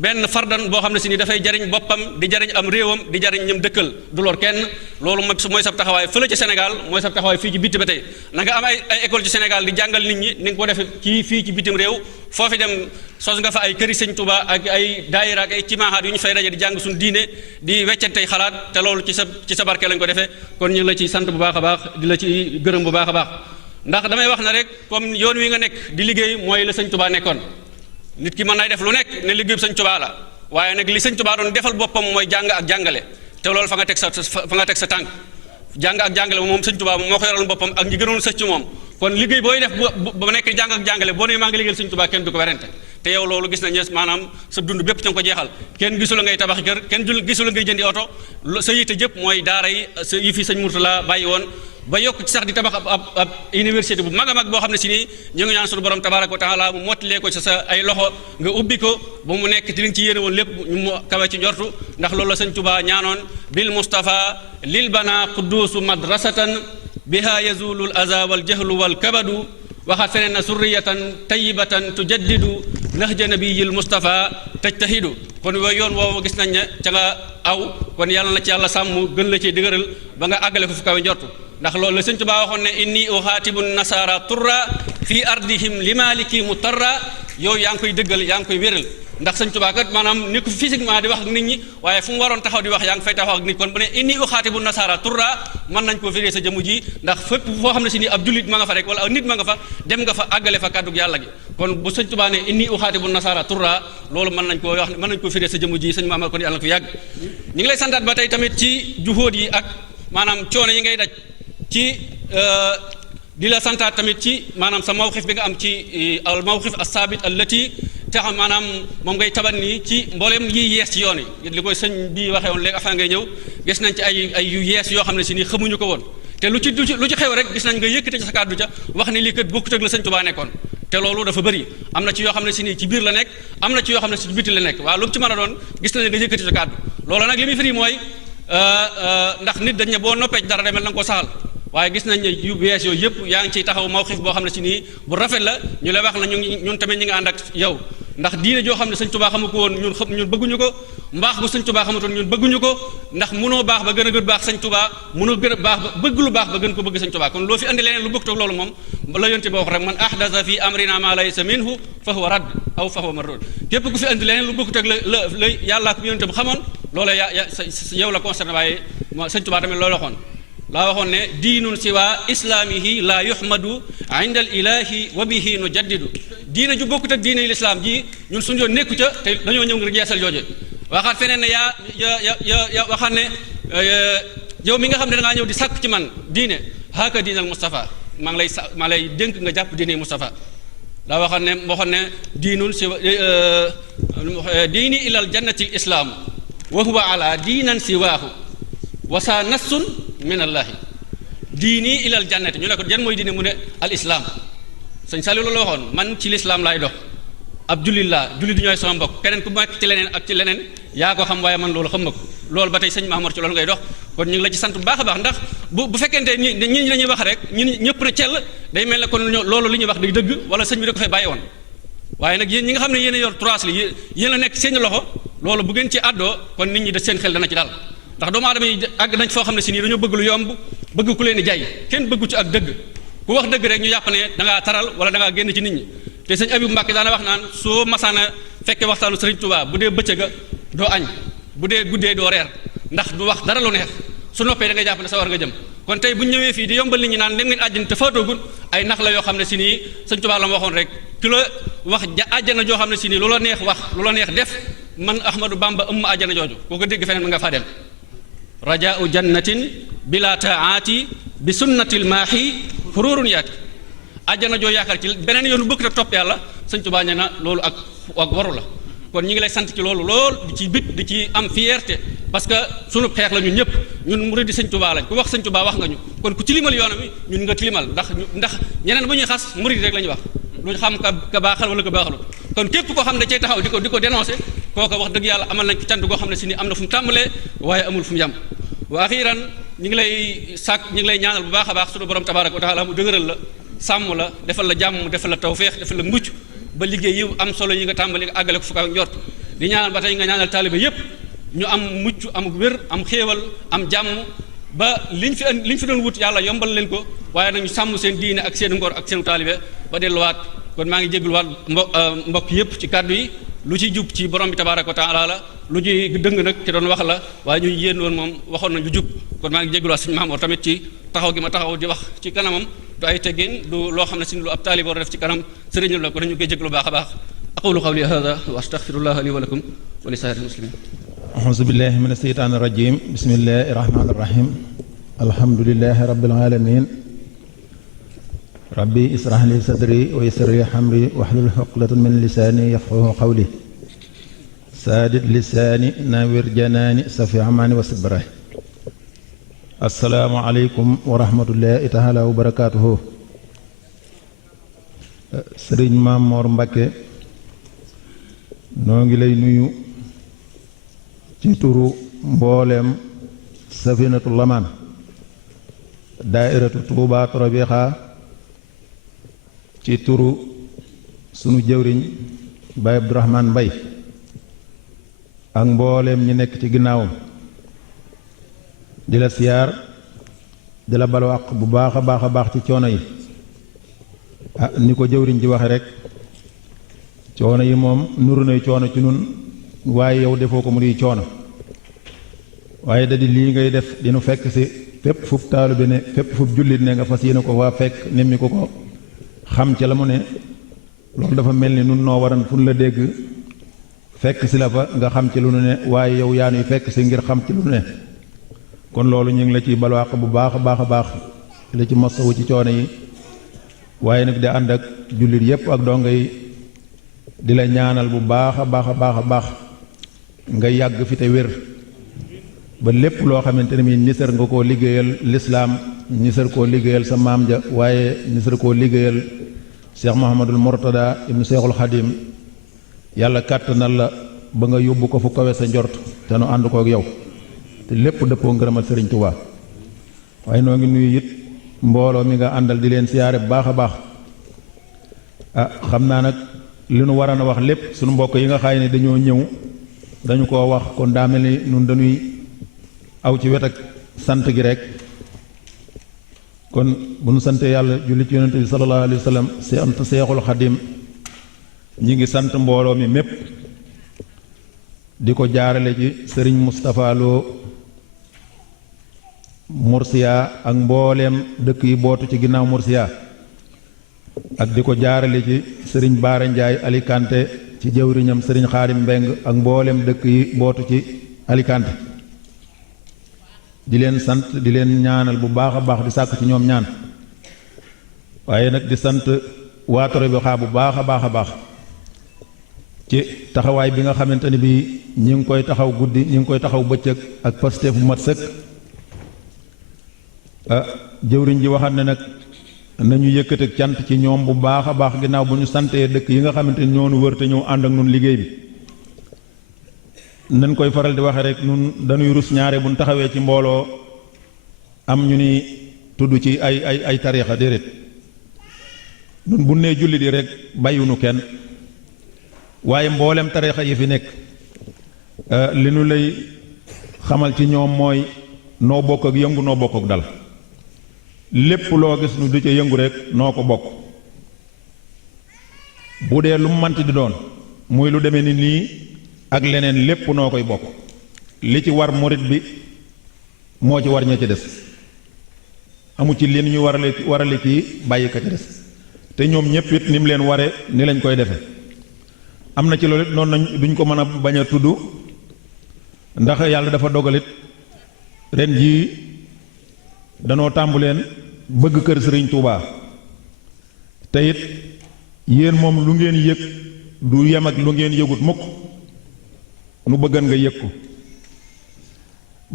benn fardan boo xam ne si nii dafay jariñ boppam di jariñ am réewam di jariñ ñëm dëkkal du lor kenn loolu mooy sab taxawaay fële ci Sénégal mooy sab taxawaay fii ci bitti ba tey na nga am ay école ci Sénégal di jàngal nit ñi ni nga ko defee fii ci bitim réew foofu dem sos nga fa ay këri Sëñ Tuubaa ak ay daayira ak ay cimaaxaat yu ñu fay daje di jàng suñu diine di weccantey xalaat te loolu ci sa barke lañ ko defee kon ñu ngi la ci sant bu baax a baax di la ci gërëm bu baax a baax ndax damay wax na rek comme yoon wi nga nekk di liggéey mooy la Sëñ Tuubaa nekkoon nit ki mën nay def lu nekk ne liggéey Sëñ Tuubaa la waaye nag li Sëñ Tuubaa doon defal boppam mooy jàng ak jàngale te loolu fa nga teg sa tànk jàng ak jàngale moom Sëñ Tuubaa moo ko yoral boppam ak ñi gënoon sëcc ci moom kon liggéey booy def ba nekk jàng ak jàngale boo nee maa ngi liggéeyal Sëñ Tuubaa kenn du ko werante te yow loolu gis nañ maanaam sa dund bépp ca nga ko jeexal kenn gisu la ngay tabax kër kenn gisu la ngay jëndi oto sa yitte jëpp mooy daara yi fi Sëñ Murtala bàyyi woon ba yokk ci sax di tabax ab université bu mag a mag boo xam ne si nii ñu ngi ñaan suñu borom tabaaraka wa taala mu mottilee ko ci sa ay loxo nga ubbi ko ba mu nekk ci li nga ci yéene woon lépp mu kawe ci njortu ndax loolu la Sëñ Tuubaa ñaanoon bil Mustafa lil bana quddusu madrasatan biha yazulul aza wal jahlu wal kabadu waxaat feneen na surriyatan tayyibatan tujaddidu nahja nabiyil Mustafa tajtahidu kon yooyu yoon woowu gis nañ ne ca nga aw kon yàlla na ci yàlla sàmm gën la ci dëgëral ba nga àggale ko fu kawe njortu ndax loolu la Sëñ Tuubaa waxoon ne inni uxaatibu nasara turra fi ardihim li maliki mutarra yow yaa ngi koy dëggal yaa ngi koy wéral ndax Sëñ Tuubaa kat maanaam ni ko physiquement di wax ak nit ñi waaye fu mu waroon taxaw di wax yaa ngi fay taxaw ak nit kon bu ne inni uxaatibu nasara turra mën nañ koo firee sa jëmu ji ndax fépp foo xam ne si ni ab jullit ma nga fa rek wala nit ma nga fa dem nga fa àggale fa kàddug yàlla gi kon bu Sëñ Tuubaa ne inni uxaatibu nasara turra loolu mën nañ koo wax mën nañ koo firee sa jëmu ji sëñ Maamar kon yàlla na ko yàgg ñu ngi lay santaat ba tey tamit ci juhóot yi ak maanaam coono yi ngay daj ci di la santaat tamit ci maanaam sa mawxif bi nga am ci al mawxif as-saabit allati tax maanaam moom ngay tabat nii ci mboolem yi yees ci yoon yi li koy sëñ bi waxee woon léegi afin ngay ñëw gis nañ ci ay yu yees yoo xam ne si nii xamuñu ko woon te lu ci xew rek gis nañ nga yëkkate ci sa kàddu ca wax ni lii kat bokkut ak la Sëñ Tuubaa nekkoon te loolu dafa bëri am na ci yoo xam ne si nii ci biir la nekk am na ci yoo xam ne si biti la nekk waaw lu mu ci mën a doon gis nañ nga yëkkate sa kàddu loolu nag li muy firi mooy ndax nit dañ ne boo noppee ci dara demel na nga ko saxal waaye gis nañ ne yu bees yooyu yëpp yaa ngi ciy taxaw mawxif boo xam ne si nii bu rafet la ñu lay wax na ñun tamit ñi nga ànd ak yow ndax diine joo xam ne Sëñ Tuubaa xamu ko woon ñun bëgguñu ko mbaax bu Sëñ Tuubaa xamutoon ñun bëgguñu ko ndax munoo baax ba gën a gën baax Sëñ Tuubaa munoo gën a baax ba bëgg lu baax ba gën ko bëgg Sëñ Tuubaa kon loo fi andi leneen lu bëgg toog loolu moom la yonte ba wax rek man ahdasa fi amrina ma laysa minhu fa huwa radd aw fa huwa mardud képp ku fi andi leneen lu bëgg toog la yàllaa ko yonte bu xamoon loolu yow la concerné waaye Sëñ Tuubaa tamit loolu waxoon laa waxoon ne diinun siwa islaamihi la yuhmadu inda al ilahi wa bihi nu jaddidu diine ju bokkut ak diine yi lislaam ji ñun suñu yoon nekku ca te dañoo ñëw ngir yeesal jooje waxaat feneen ne yaa waxaat ne yow mi nga xam ne da ngaa ñëw di sàkk ci man diine haaka diinal Mustafa maa lay dénk nga jàpp diine Mustafa daa waxoon ne diinun siwa diini ilal jannati l islaamu wa huwa ala diinan siwaahu wasa nassun min allahi diini ilal jannati ñu ne ko jan mooy diine mu ne al islam sëñ Saliou loolu waxoon man ci lislaam laay dox ab jullit laa jullit ñooy sama mbokk keneen ku nekk ci leneen ak ci leneen yaa ko xam waaye man loolu xam ma ko loolu ba tey sëñ Mahamar ci loolu ngay dox kon ñu ngi la ci sant bu baax a baax ndax bu fekkente ñi la ñuy wax rek ñun ñëpp na cell day mel ne kon loolu li ñuy wax day dëgg wala sëñ bi da ko fay bàyyi woon waaye nag yéen ñi nga xam ne yéen a yor trois li yéen a nekk seen loxo loolu bu ngeen ci àddoo kon nit ñi da seen xel dana ci daal ndax doomu aadama yi àgg nañ foo xam ne si nii dañoo bëgg lu yomb bëgg ku leen di jaay kenn bëggu ci ak dëgg ku wax dëgg rek ñu yàpp ne da ngaa taral wala da ngaa génn ci nit ñi te sëñ Abibu Mbàkke daana wax naan soo masaana fekkee waxtaanu Sëriñ Tuubaa bu dee bëccëga doo añ bu dee guddee doo reer ndax du wax dara lu neex su noppee da ngay jàpp ne sa war nga jëm kon tey bu ñu ñëwee fii di yombal nit ñi naan dem ngeen àjjana te faatoogul ay nax la yoo xam ne si nii Sëñ Tuubaa la ma waxoon rek ki la wax àjjana joo xam ne si nii lu la neex wax lu la neex def man Ahmadou Bamba ëmm àjjana jooju koo ko dégg feneen nga faa dem rajaau jannatin bila taati bi sunnatil maahi fururun yaati àjjana joo yaakaar ci beneen yoonu bëgg rek topp yàlla Sëñ Tuubaa nee na loolu ak waru la kon ñi ngi lay sant ci loolu lool di ci bit di ci am fierté parce que sunu xeex la ñun ñëpp ñun murid di Sëñ Tuubaa lañ ku wax Sëñ Tuubaa wax nga ñu kon ku tilimal yoonam wi ñun nga tilimal ndax ñeneen bu ñuy xas murid rek la ñuy wax lu xam ka baaxal wala ka baaxalu kon képp koo xam ne cay taxaw di ko dénoncé kooku wax dëgg yàlla amal nañ ci cant goo xam ne si ni am na fu mu tàmbalee waaye amul fu mu yam wa axiran ñi ngi lay sàkk ñi ngi lay ñaanal bu baax a baax sunu borom tabaaraka wa taala mu dëgëral la sàmm la defal la jàmm defal la tawféex defal la mucc ba liggéey yi am solo yi nga tàmbali nga àggale ko fu kaw njort di ñaanal ba tey nga ñaanal taalibe yépp ñu am mucc am wér am xéewal am jàmm ba liñ fi doon wut yàlla yombal leen ko waaye nañu sàmm seen diine ak seen ngor ak seen taalibe ba delluwaat kon maa ngi jégaluwaat mbokk yépp ci kàddu yi lu ci jub ci borom bi tabaaraka wa taala la lu ci dëng nag ci doon wax la waaye ñu yéen woon moom waxoon nañ lu jub kon maa ngi jégaluwaat suñu Maam Mor tamit ci taxaw gi ma taxaw di wax ci kanamam du ay teggin du loo xam ne si lu ab taalibe war a def ci kanam sëriñ la ko dañu koy jégalu baax a baax aqulu qawli hada wa astaghfirullah li wa lakum wa li saa'iril muslimin auzu billahi min asheytaani rajim bismillahi rahmaani rahim alhamdulillahi rabbil alamin rabbi israh li sadri wa yassir li amri wahlul uqdatan min lisaani yafqahu qawli saadid lisaani nawir janaani safi amaani wa sabra assalaamu aleykum wa rahmatullahi taala wa barakaatuhu sëriñ Maam Mor Mbakke noo ngi lay nuyu ci turu mbooleem Safinatul Amaan daairatu Tuubaa Torobiixa ci turu sunu jëwriñ Baay Abdurahmaan Mbay ak mbooleem ñi nekk ci ginnaawam di la siyaar di la balu àq bu baax a baax a baax ci coono yi ni ko jëwriñ ji waxe rek coono yi moom nuru nay coono ci nun waaye yow defoo ko mu di coono waaye da di lii ngay def dinu fekk si fépp fub taalibe ne fépp fub jullit ne nga fas yéene ko waa fekk nimmi ko xam ci la mu ne loolu dafa mel ni nun noo waran fu nu la dégg fekk si la fa nga xam ci lu nu ne waaye yow yaa nuy fekk si ngir xam ci lu nu ne kon loolu ñu ngi la ciy balwaq bu baax a baax a baax la ci masawu ci coono yi waaye nag di ànd ak jullit yépp ak donga yi di la ñaanal bu baax a baax a baax a baax nga yàgg fi te wér ba lépp loo xamante ne mi nisar nga koo liggéeyal lislaam nisar koo liggéeyal sa maam ja waaye nisar koo liggéeyal Cheikh Mouhamadul Mourtada ibnu Cheikhul Khadim yàlla kàttanal la ba nga yóbbu ko fu kawe sa njort te nu ànd kook yow te lépp dëppoo ngërëmal Sëriñ Tuubaa waaye noo ngi nuyu it mbooloo mi nga àndal di leen siyaare bu baax a baax xam naa nag li nu waroon a wax lépp sunu mbokk yi nga xaay ne dañoo ñëw dañu koo wax kon daa mel ni nun dañuy aw ci wet ak sant gi rek kon bu nu sante yàlla julli ci yonente bi sallallahu alayhi wa sallam sant Seexul Xadim ñi ngi sant mbooloo mi mépp di ko jaarale ci sëriñ Moustapha Lo Mursiya ak mbooleem dëkk yi bootu ci ginnaaw Mursiya ak di ko jaarale ci sëriñ Baara Njaay Alicante ci jëwriñam sëriñ Xaadim Mbeng ak mbooleem dëkk yi bootu ci Alicante di leen sant di leen ñaanal bu baax a baax di sàkk ci ñoom ñaan waaye nag di sant waa Torobiixa bu baax a baax a baax ci taxawaay bi nga xamante ne bii ñi ngi koy taxaw guddi ñi ngi koy taxaw bëccëg ak pasteef bu mat sëkk jëwriñ ji waxam ne nag nañu yëkkati cant ci ñoom bu baax a baax ginnaaw bu ñu santee dëkk yi nga xamante ni ñoo nu wër te ñëw ànd ak nun liggéey bi nañ koy faral di waxe rek nun dañuy rus ñaare bu ñu taxawee ci mbooloo am ñu ni tudd ci ay tariixa déedéet nun bu nee jullit yi rek bàyyiwunu kenn waaye mboolem tariixa yi fi nekk li nu lay xamal ci ñoom mooy noo bokk ak yëngu noo bokk ak dal lépp loo gis nu di ca yëngu rek noo ko bokk bu dee lu mu manti di doon muy lu demee ni nii ak leneen lépp noo koy bokk li ci war murit bi moo ci war ña ci des amu ci li ñu warale kii bàyyi ka ci des te ñoom ñépp it ni mu leen ware ni lañ koy defe am na ci loolu it noonu nañ duñ ko mën a bañ a tudd ndax yàlla dafa dogalit ren jii danoo tàmbuleen bëgg kër Sëriñ Tuubaa te it yéen moom lu ngeen yëg du yem ak lu ngeen yëgut mukk nu bëggan nga yëg ko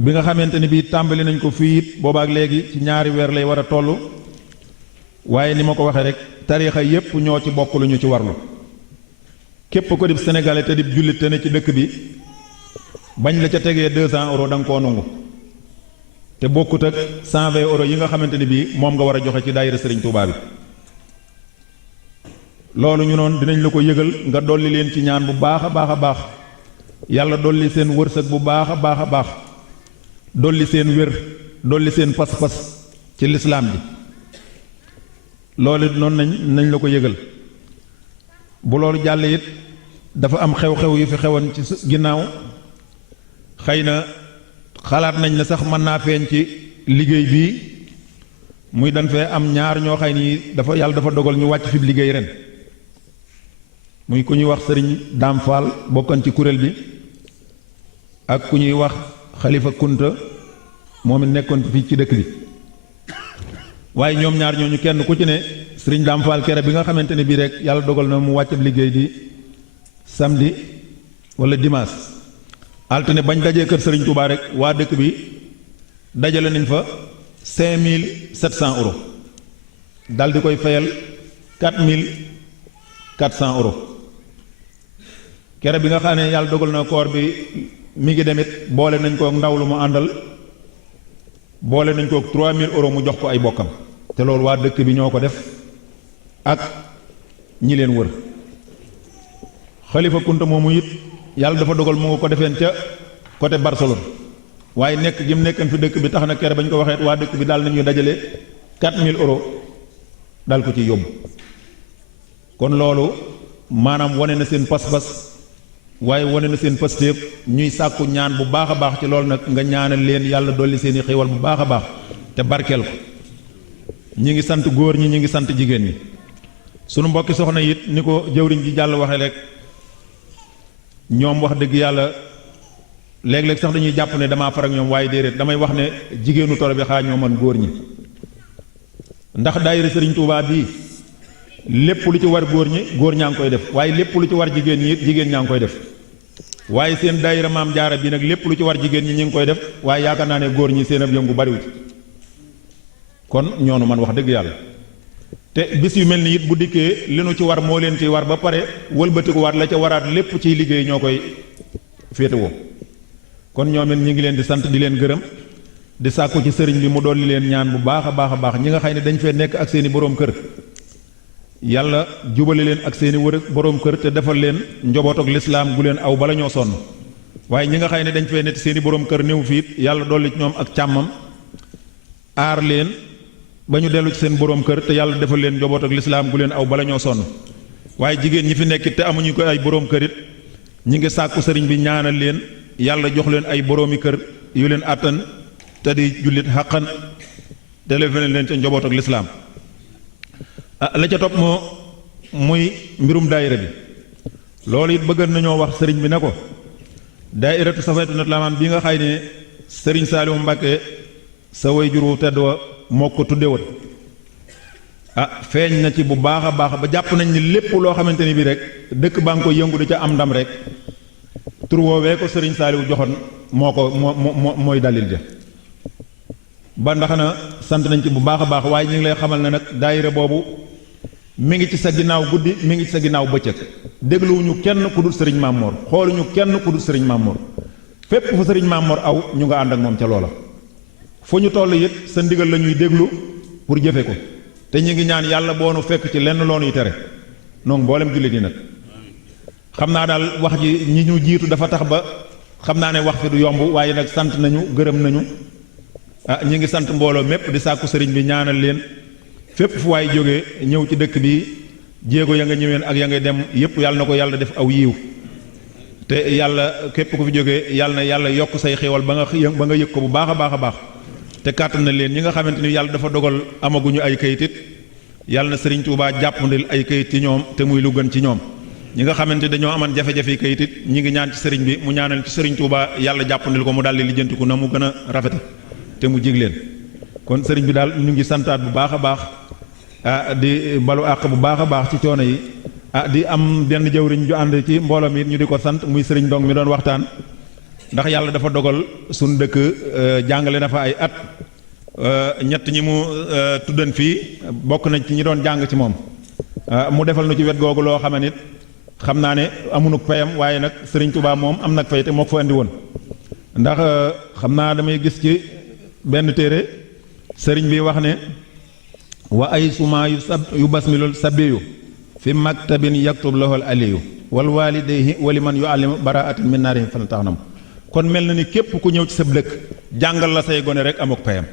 bi nga xamante ni bii tàmbali nañ ko fii it boobaak léegi ci ñaari weer lay war a toll waaye ni ma ko waxee rek tariixa yépp ñoo ci bokk lu ñu ci warlu képp ko dib sénégalais te dib jullit te ne ci dëkk bi bañ la ca tegee 200 euros da nga koo nangu te bokkut ak 120 euros yi nga xamante ni bii moom nga war a joxe ci daayira Serigne Touba bi loolu ñu noonu dinañ la ko yëgal nga dolli leen ci ñaan bu baax a baax a baax yàlla dolli seen wërsëg bu baax a baax a baax dolli seen wér dolli seen pas-pas ci lislaam bi loolu noonu nañ la ko yëgal bu loolu jàllee it dafa am xew-xew yu fi xewoon ci ginnaaw xëy na xalaat nañ ne sax mën naa feeñ ci liggéey bii muy dañ fee am ñaar ñoo xay ni dafa yàlla dafa dogal ñu wàcc fi liggéey ren muy ku ñuy wax sëriñ Daam Fall bokkan ci kuréel bi ak ku ñuy wax Xalifa Kunta moom it nekkoon fii ci dëkk bi waaye ñoom ñaar ñooñu kenn ku ci ne sëriñ Daam Fall kere bi nga xamante ne bii rek yàlla dogal na mu wàccab liggéey di samedi wala dimanche altine bañ dajee kër sëriñ Touba rek waa dëkk bi dajale nañ fa 5700 euros dal di koy fayal 4400 euros kere bi nga xam ne yàlla dogal na koor bi mi ngi demit boole nañ ko ndaw lu mu àndal boole nañ ko 3000 euros mu jox ko ay bokkam te loolu waa dëkk bi ñoo ko def ak ñi leen wër Xalifa Kunta moomu it yàlla dafa dogal mu nga ko defeen ca côté Barcelone waaye nekk gi mu nekkan fi dëkk bi tax na kere bañ ko waxee waa dëkk bi daal nañu dajale 4000 euros dal ko ci yóbbu kon loolu maanaam wane na seen pas-pas waaye wane na seen pastéef ñuy sàkku ñaan bu baax a baax ci loolu nag nga ñaanal leen yàlla dolli seeni xéewal bu baax a baax te barkeel ko ñi ngi sant góor ñi ñi ngi sant jigéen ñi sunu mbokki soxna it ni ko jëwriñ ji jàll waxe rek ñoom wax dëgg yàlla léeg-léeg sax dañuy jàpp ne damaa far ak ñoom waaye déedéet damay wax ne jigéenu Toro bi xaa ñoo man góor ñi ndax daayira Sëriñ Tuubaa bii lépp lu ci war góor ñaa ngi koy def waaye lépp lu ci war jigéen ñi it jigéen ñaa ngi koy def waaye seen daayira Maam Jaara bi nag lépp lu ci war jigéen ñi ngi koy def waaye yaakaar naa ne góor ñi seen ab yëngu bariwut kon ñoonu man wax dëgg yàlla te bis yu mel ni it bu dikkee li nu ci war moo leen ci war ba pare wëlbatiku waat la ca waraat lépp ciy liggéey ñoo koy féetewoo kon ñoom it ñi ngi leen di sant di leen gërëm di sàkku ci sëriñ bi mu dolli leen ñaan bu baax a baax a baax ñi nga xam ne dañ fee nekk ak seeni boroom kër yàlla jubale leen ak seeni boroom kër te defal leen njoboot ak lislaam gu leen aw bala ñoo sonn waaye ñi nga xam ne dañ fee nekk seeni boroom kër néew fiit yàlla dolli ci ñoom ak càmmam aar leen ba ñu dellu ci seen boroom kër te yàlla defal leen njoboot ak lislaam gu leen aw bala ñoo sonn waaye jigéen ñi fi nekkit te amuñu ko ay boroom kër it ñi ngi sàkku sëriñ bi ñaanal leen yàlla jox leen ay boroomi kër yu leen àttan te di jullit xàqan te defal leen ca njoboot ak lislaam la ca topp moo muy mbirum daayira bi loolu it bëgg nañoo wax sëriñ bi ne ko daayiratu Safinatul Amaan bi nga xay ne sëriñ Saaliwu Mbàkke sa way juru tedd wa moo ko tudde woon feeñ na ci bu baax a baax ba jàpp nañ ni lépp loo xamante ni bi rek dëkk baa ngi ko yëngu di ca am ndam rek tur woowee ko sëriñ Saaliwu joxoon mooy dalil ja ba ndax na sant nañ ci bu baax a baax waaye ñu ngi lay xamal ne nag daayira boobu mi ngi ci sa ginnaaw guddi mi ngi ci sa ginnaaw bëccëg dégluwuñu kenn ku dul sëriñ Mamor xooluñu kenn ku dul sëriñ Mamor fépp fu sëriñ Mamor aw ñu nga ànd ak moom ca loola fu ñu toll it sa ndigal la ñuy déglu pour jëfe ko te ñu ngi ñaan yàlla boo nu fekk ci lenn loo nuy tere noonu mboolem jullit yi nag xam naa daal wax ji ñi ñu jiitu dafa tax ba xam naa ne wax fi du yomb waaye nag sant nañu gërëm nañu ñi ngi sant mbooloo mépp di sàkku sëriñ bi ñaanal leen fépp fu waay jógee ñëw ci dëkk bi jéego ya nga ñëween ak ya ngay dem yépp yàlla na ko yàlla def aw yiiw te yàlla képp ku fi jógee yàlla na yàlla yokk say xéewal ba nga yëg ko bu baax a baax a baax te kàttan na leen ñi nga xamante ni yàlla dafa dogal amaguñu ay kayit it yàlla na sëriñ Tuubaa jàppandil ay kayit ci ñoom te muy lu gën ci ñoom ñi nga xamante ni dañoo aman jafe-jafe kayit it ñi ngi ñaan ci sëriñ bi mu ñaanal ci sëriñ Tuubaa yàlla jàppandil ko mu daldi lijjantiku na mu gën a rafete te mu jig leen kon sëriñ bi daal ñu ngi santaat bu baax a baax di balu àq bu baax a baax ci coono yi di am benn jëwriñ ju ànd ci mbooloo mi ñu di ko sant muy sëriñ Ndong mi doon waxtaan ndax yàlla dafa dogal suñu dëkk jàngale na fa ay at ñett ñi mu tuddan fii bokk nañ ci ñi doon jàng ci moom mu defal nu ci wet googu loo xam ne nit xam naa ne amuñu payam waaye nag sëriñ Tuubaa moom am nag fay te moo ko fa andi woon ndax xam naa damay gis ci benn téere sëriñ bi wax ne wa ay suma yu basmilul sabiyu fi maktabin yaktub lahul aliyu wal walidayhi wali man yuallimu baraatin min naarihi fan taxnam kon mel na ni képp ku ñëw ci sa dëkk jàngal la say gone rek amuk payam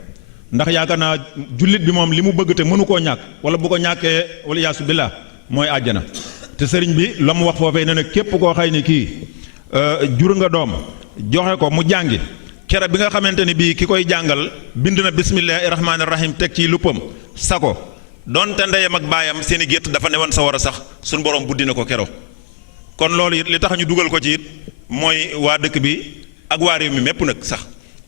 ndax yaakaar naa jullit bi moom li mu bëgg te mënu koo ñàkk wala bu ko ñàkkee wala yaasu billah mooy àjjana te sëriñ bi la mu wax foofee ne ne képp koo xay ni kii jur nga doom joxe ko mu jàngi kere bi nga xamante ni bii ki koy jàngal bind na bismillahi rahmaani rahim teg ci luppam sako donte ndeyam ak baayam seen i gétt dafa newoon sa war a sax suñu borom buddi na ko kero kon loolu it li tax ñu dugal ko ci it mooy waa dëkk bi ak waa réew mi mépp nag sax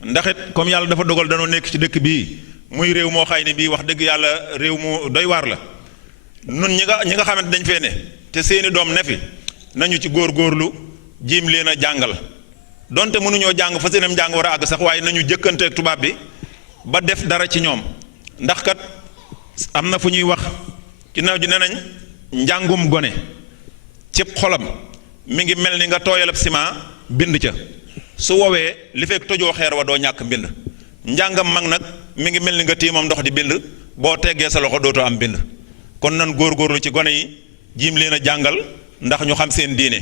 ndax it comme yàlla dafa dogal danoo nekk ci dëkk bii muy réew moo xay ni bii wax dëgg yàlla réew mu doy waar la nun ñi nga xamante dañ fee ne te seeni doom ne fi nañu ci góorgóorlu jiim leen a jàngal donte mënuñoo jàng fa seenam jàng war a àgg sax waaye nañu jëkkanteeg tubaab bi ba def dara ci ñoom ndax kat am na fu ñuy wax ci naw ji ne nañ njàngum gone cib xolam mi ngi mel ni nga tooyal ab ciment bind ca su woowee li fekk tojoo xeer wa doo ñàkk mbind njàngam mag nag mi ngi mel ni nga tiimam ndox di bind boo teggee sa loxo dootoo am bind kon nan góorgóorlu ci gone yi jiim leen a jàngal ndax ñu xam seen diine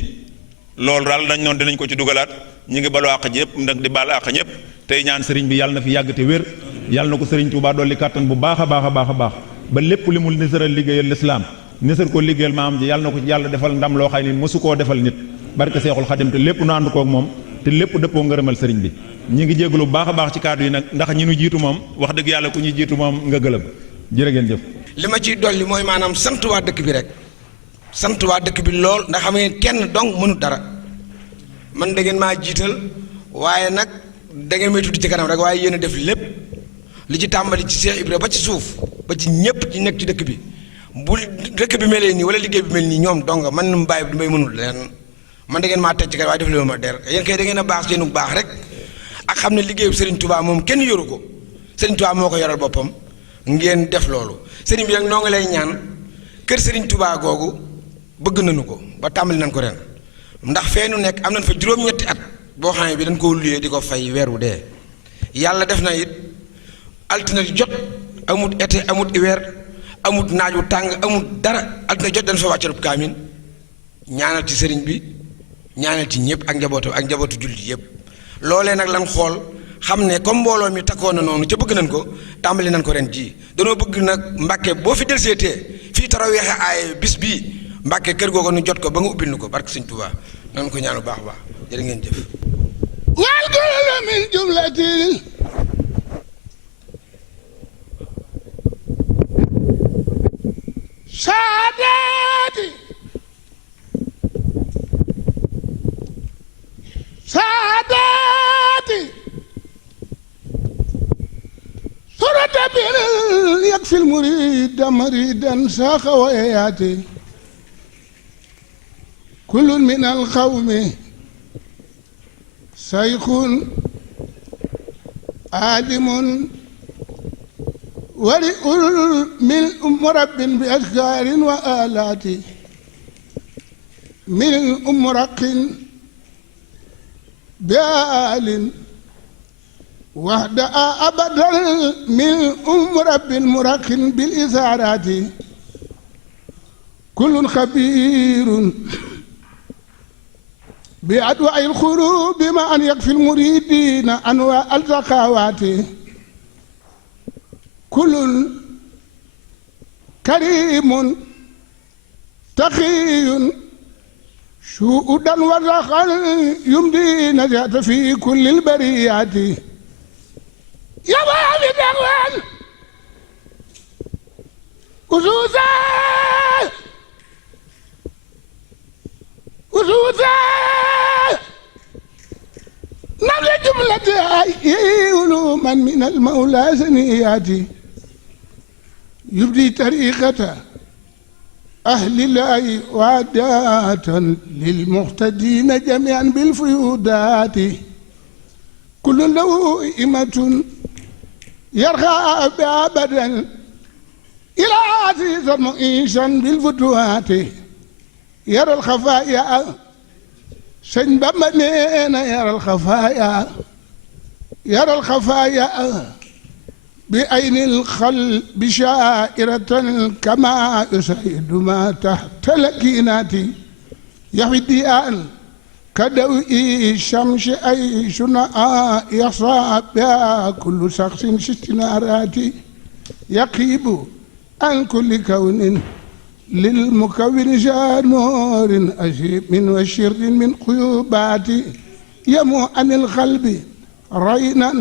loolu daal dañ noonu dinañ ko ci dugalaat ñu ngi balu àq ñëpp nag di baal àq ñëpp tey ñaan sëriñ bi yàlla na fi yàgg te wér yàlla na ko sëriñ Tuubaa dolli kàttan bu baax a baax a baax a baax ba lépp li mu nisaral liggéeyal lislaam nisar ko liggéeyal maam ji yàlla na ko ci yàlla defal ndam loo xam ne mosu koo defal nit barke Seexul Xadim te lépp nu ànd koog moom te lépp dëppoo ngërëmal sëriñ bi ñi ngi jégalu bu baax a baax ci kàddu yi nag ndax ñi nu jiitu moom wax dëgg yàlla ku ñuy jiitu moom nga gëlëm jërë ngeen jëf. li ma ciy dolli mooy maanaam sant waa dëkk bi rek sant waa dëkk bi lool ndax xam ngeen kenn dong mënut dara man da ngeen maa jiital waaye nag da ngeen may tudd ci kanam rek waaye yéen a def lépp li ci tàmbali ci Cheikh Ibra ba ci suuf ba ci ñëpp ci nekk ci dëkk bi bu dëkk bi melee nii wala liggéey bi mel nii ñoom dong man nu mu bàyyi du may mënul leen man da ngeen maa teg ci kanam waaye def leen ma der yéen kay da ngeen a baax seenu baax rek ak xam ne liggéeyu Serigne Touba moom kenn yoru ko Serigne Touba moo ko yoral boppam ngeen def loolu Serigne bi nag noo ngi lay ñaan kër Serigne Touba googu bëgg nañu ko ba tàmbali nañ ko ren ndax fee nu nekk am nañ fa juróom-ñetti at boo xam ne bi dañ koo luyee di ko fay weer wu dee yàlla def na it altine jot amut été amut hiver amut naaj wu tàng amut dara altine jot dañ fa wàccarub kaamin ñaanal ci sëriñ bi ñaanal ci ñëpp ak njabootu jullit yëpp loolee nag lan xool xam ne comme mbooloo mi takkoon na noonu ca bëgg nañ ko tàmbali nañ ko ren jii danoo bëgg nag Mbàkke boo fi del seetee fii taraweexe ay bis bii Mbàkke kër googu nu jot ko ba nga ubbil nu ko barke Sëñ Tuubaa nan ko ñaanu baax baax jërë ngeen jëf wal kullu min jumlatil saadati surata bil yakfil murida maridan saqa wa yaati kullun min alqawmi saykhun alimun wari'ul min murabbin bi azkarin wa alati min umraqin بآل وحدة أبدا من رب مرق بالإزارات كل خبير بأدواء الخروب بما أن يكفي المريدين أنواع الزكوات كل كريم تقي شهودا ورخا يمضي نجاة في كل البريات يا بابي دغوان وزوزا نمل جملة علوما من المولى سنيات يبدي طريقته أهل الله وعداة للمقتدين جميعا بالفيودات كل له إمة يرخى بأبدا إلى عزيز مؤيشا بالفتوات يرى الخفايا سنبمنين يرى الخفايا بعين القلب شائرة كما يسعد ما تحت لكينات يحوي الديان كدوء الشمس أي شناء يصاب بها كل شخص استنارات يقيب عن كل كون للمكون جاء نور أجيب من وشر من قيوبات يمو عن القلب رينا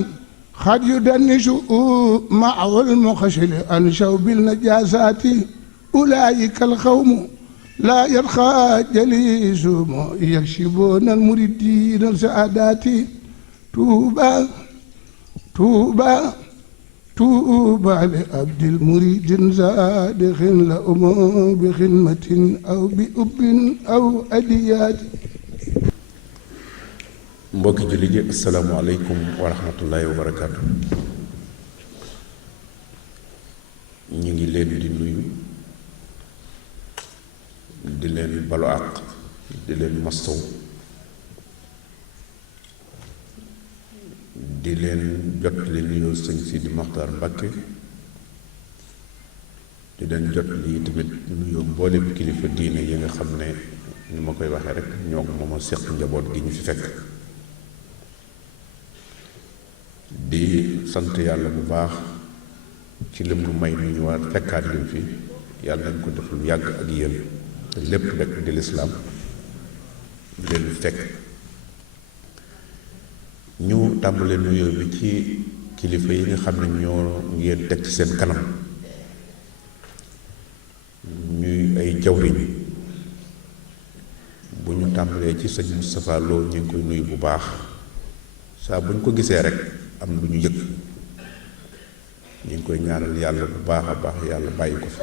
قد يدنش معه المخشل عن شوب النجاسات أولئك القوم لا يرخى جليسهم يكشفون المريدين السعادات توبى توبى توبى لعبد المريد صادق لأم بخدمة أو بأب أو أديات. mbokki jullit yi asalaamaaleykum wa rahmatullahi wa barakaatu. ñu ngi leen di nuyu di leen balu àq di leen mastaw di leen jot li nuyoo sëñ Sidi Maxtaar Mbàkke di leen jot lii tamit nuyoo mboolem kilifa diine yi nga xam ne ni ma koy waxee rek ñoo moom a seq njaboot gi ñu fi fekk. di sant yàlla bu baax ci lim lu may nu ñu war fekkaat lim fi yàlla nañ ko def lu yàgg ak yéen te lépp rek di lislaam di leen fekk. ñu tàmbalee nuyoo bi ci kilifa yi nga xam ne ñoo ngeen teg ci seen kanam ñuy ay jawriñ bu ñu tàmbalee ci sëñ Moustapha Lo ñu ngi koy nuyu bu baax saa bu ñu ko gisee rek am lu ñu yëg ñu ngi koy ñaanal yàlla bu baax a baax yàlla bàyyi ko fi.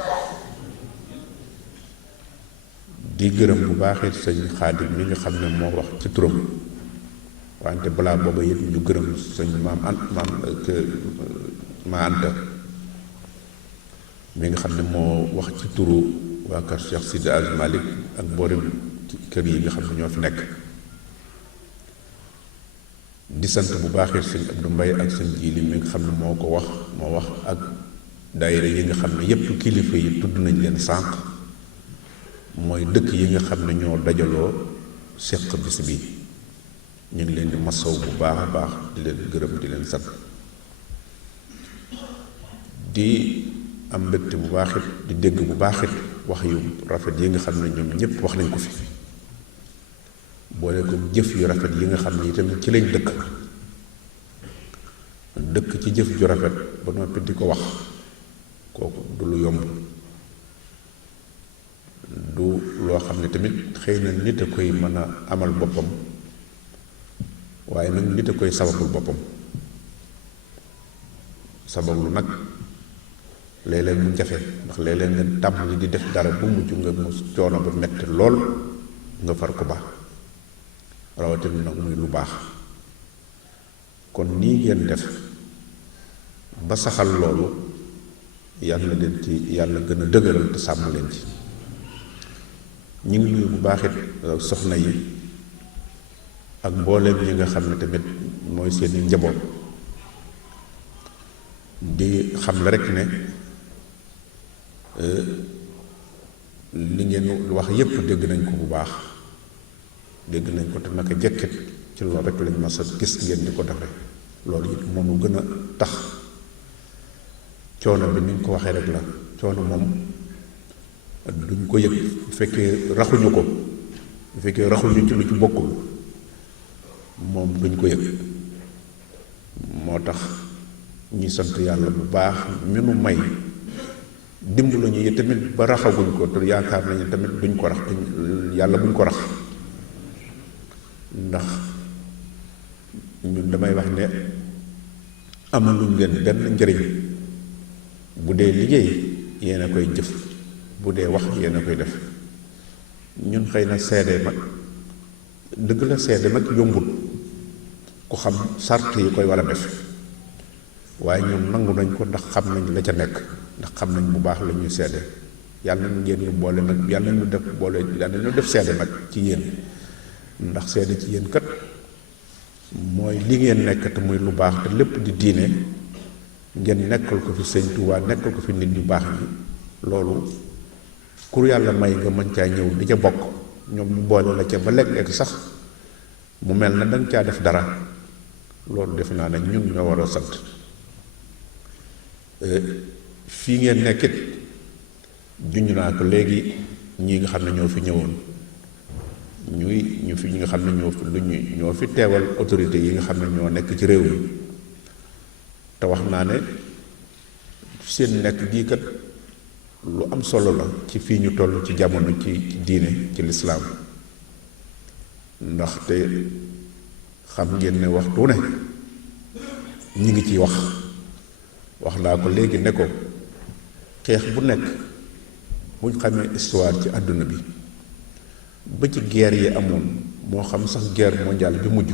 di gërëm bu baax it sëñ Xaadim mi nga xam ne moo wax ci turam wante balaa booba it ñu gërëm sëñ ma Anta mi nga xam ne moo wax ci turu waa kër Cheikh Sidi Aj Malick ak mboolem kër yi nga xam ne ñoo fi nekk. di sant bu baaxee sëñ Abdou Mbaye ak sëñ Jiili mi nga xam ne moo wax ak daayira yi nga xam ne yépp kilifa yi tudd nañ leen sànq mooy dëkk yi nga xam ne ñoo dajaloo seq bis bi ñu ngi leen di masaw bu baax a baax di leen gërëm di leen sant di am mbégte bu baax it di dégg bu baax it wax yu rafet yi nga xam ne ñoom ñépp wax nañ ko fi boole ko jëf yu rafet yi nga xam ne itam ci lañ dëkk ci jëf ju rafet ba noppi di ko wax kooku du lu yomb du loo xam ne tamit xëy na nit a koy mën a amal boppam waaye nag nit a koy sababul boppam sabablu nag léeg-léeg mu jafe ndax léeg-léeg nga tàmbali di def dara bu mujj nga mu coono ba metti lool nga far ko baax rawatina nag muy lu baax kon nii ngeen def ba saxal loolu yàlla leen ci yàlla gën a dëgëral te sàmm leen ci. ñu ngi nuyu bu baaxit soxna yi ak mbooleem yi nga xam ne tamit mooy seeni njaboot di xam la rek ne li ngeen wax yépp dégg nañ ko bu baax dégg nañ ko te naka jekkit ci loolu rek lañ ma sa gis ngeen di ko defe loolu it moom mu gën a tax coono bi ni ñu ko waxee rek la coono moom duñ ko yëg bu fekkee raxuñu ko bu fekkee raxuñu ci lu ci bokkul moom duñ ko yëg moo tax ñuy sant yàlla bu baax mi nu may dimb lañu yi tamit ba raxaguñ ko te yaakaar nañu tamit duñ ko rax yàlla buñ ko rax ndax ñun damay wax ne amaluñ leen benn njëriñ bu dee liggéey yéen a koy jëf bu dee wax yéen a koy def ñun xëy na seede mag dëgg la seede mag yombut ku xam sart yi koy war a def waaye ñoom nangu nañ ko ndax xam nañ la ca nekk ndax xam nañ bu baax la ñuy seede yàlla nañ ngeen ñu boole nag yàlla nañu def boole yàlla nañu def seede nag ci yéen ndax seede ci yéen kat mooy li ngeen nekk te muy lu baax te lépp di diine ngeen nekkal ko fi sëñ Tuubaa nekkal ko fi nit ñu baax ñi loolu kur yàlla may nga mën caa ñëw di ca bokk ñoom ñu boole la ca ba léeg-léeg sax mu mel na danga caa def dara loolu def naa ne ñun ñoo war a sant fii ngeen nekkit junj naa ko léegi ñi nga xam ne ñoo fi ñëwoon ñi nga xam ne ñoo fi teewal autorité yi nga xam ne ñoo nekk ci réew mi te wax naa ne seen nekk gii kat lu am solo la ci fii ñu toll ci jamono ci diine ci lislaam ndaxte xam ngeen ne waxtu ne ñi ngi ciy wax naa ko léegi ne ko xeex bu nekk buñ xamee histoire ci àdduna bi ba ci guerre yi amoon moo xam sax guerre mondiale bi mujj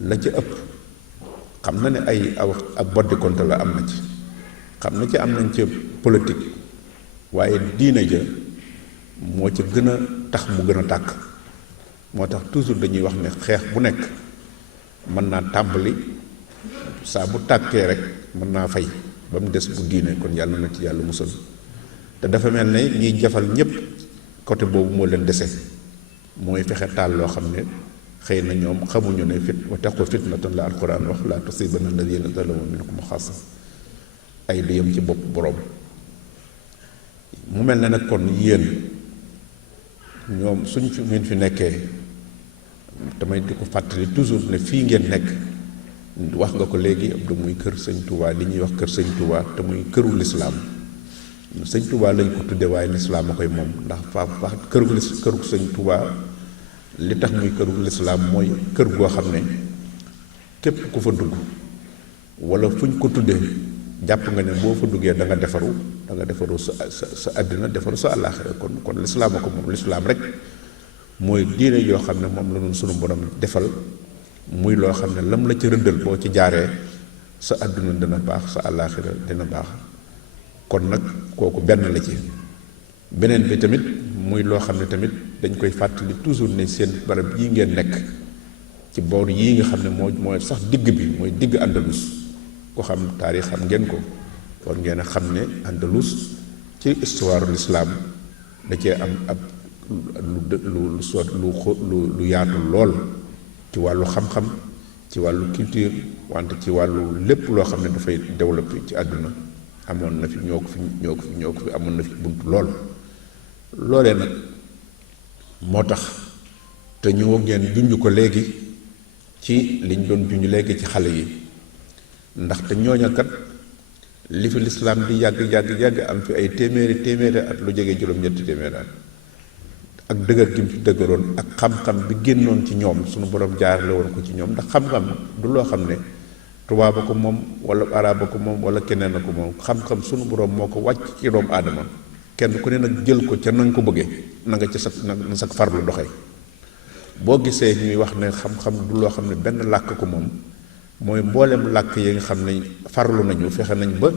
la ci ëpp xam na ne ak boddikonte la am na ci xam na ci am nañ ci politique waaye diine ja moo ci gën a tax mu gën a tàkk moo tax toujours dañuy wax ne xeex bu nekk mën naa tàmbali saa bu tàkkee rek mën naa fay ba mu des bu diine kon yàlla na ci yàlla musal te dafa mel ne ñiy jafal ñépp côté boobu moo leen dese mooy fexe taal loo xam ne xëy na ñoom xamuñu ne wa taqu fitnatan la alquran wax la tusibanna alladina zalamu minkum xaasa ay du yem ci bopp boroom mu mel ne nag kon yéen ñoom suñ fi ngeen fi nekkee damay di ko fàttali toujours ne fii ngeen nekk wax nga ko léegi Abdou muy kër sëñ Touba li ñuy wax kër sëñ Touba te muy këru lislaam sëñ Touba lañ ko tudde waaye lislaam a koy moom ndax fa këru sëñ Touba li tax muy këru lislaam mooy kër goo xam ne képp ku fa dugg wala fuñ ko tuddee jàpp nga ne boo fa duggee da nga defaru sa àddina defaru sa àllaaxira kon lislaam a ko moom lislaam rek mooy diine yoo xam ne moom la noonu sunu borom defal muy loo xam ne lam la ci rëddal boo ci jaaree sa àdduna dina baax sa àllaaxira dina baax kon nag kooku benn la ci beneen bi tamit muy loo xam ne tamit dañ koy fàttali toujours ne seen barab yi ngeen nekk ci boor yii nga xam ne mooy sax digg bi mooy digg Andalus ko xam taarix xam ngeen ko war ngeen a xam ne Andalus ci histoire l'islam da cee am ab lu yaatu lool ci wàllu xam-xam ci wàllu culture wante ci wàllu lépp loo xam ne dafay développé ci àdduna amoon na fi ñoo ko fi amoon na fi bunt lool loolee nag moo tax te ñëw ngeen junj ko léegi ci liñ doon junj léegi ci xale yi ndaxte ñooña kat li fi lislaam di yàgg am fi ay téeméeri at lu jege juróom-ñetti téeméeri at ak dëgër gi mu fi dëgëroon ak xam-xam bi génnoon ci ñoom suñu borom jaarale woon ko ci ñoom ndax xam-xam du loo xam ne tubaab a ko moom wala arab a ko moom wala keneen a ko moom xam-xam suñu borom moo ko wàcc ci doomu aadama kenn ku ne nag jël ko ca na nga ko bëggee na nga ci na sa farlu doxee boo gisee ñuy wax ne xam-xam du loo xam ne benn làkk ko moom mooy mboolem làkk yi nga xam ne farlu nañu fexe nañ ba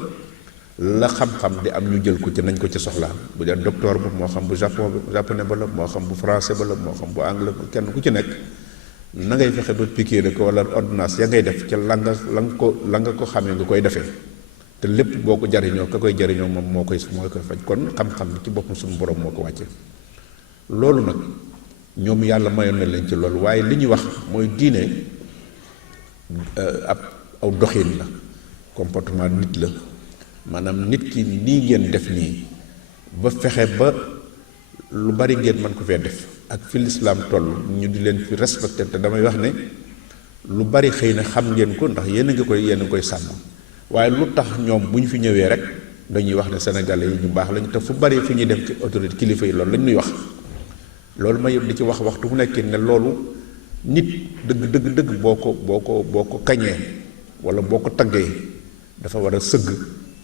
la xam-xam di am ñu jël ko ci nañ ko ci soxlaa bu dee docteur ba moo xam bu japonais ba la moo xam bu français ba la moo xam bu anglais ba kenn ku ci nekk na ngay fexe ba piqûre ko wala ordonnance ya ngay def ca la nga ko xamee nga koy defee te lépp boo ko jariñoo ka koy jariñoo moom moo koy faj kon xam-xam ci boppam suñu borom moo ko wàcce loolu nag ñoom yàlla mayoon na leen ci loolu waaye li ñuy wax mooy diine aw doxin la comportement nit la maanaam nit ki nii ngeen def nii ba fexe ba lu bari ngeen mën ko fee def ak fi lislaam toll ñu di leen fi respecté te damay wax ne lu bari xëy na xam ngeen ko ndax yéen a ngi koy sàmm waaye lu tax ñoom bu ñu fi ñëwee rek dañuy wax ne sénégalais yi ñu baax lañu te fu bari fi ñuy dem ci autorité kilifa yi loolu lañ ñuy wax loolu ma yëpp di ci wax waxtu mu nekk ne loolu nit dëgg boo ko kañee wala boo ko taggee dafa war a sëgg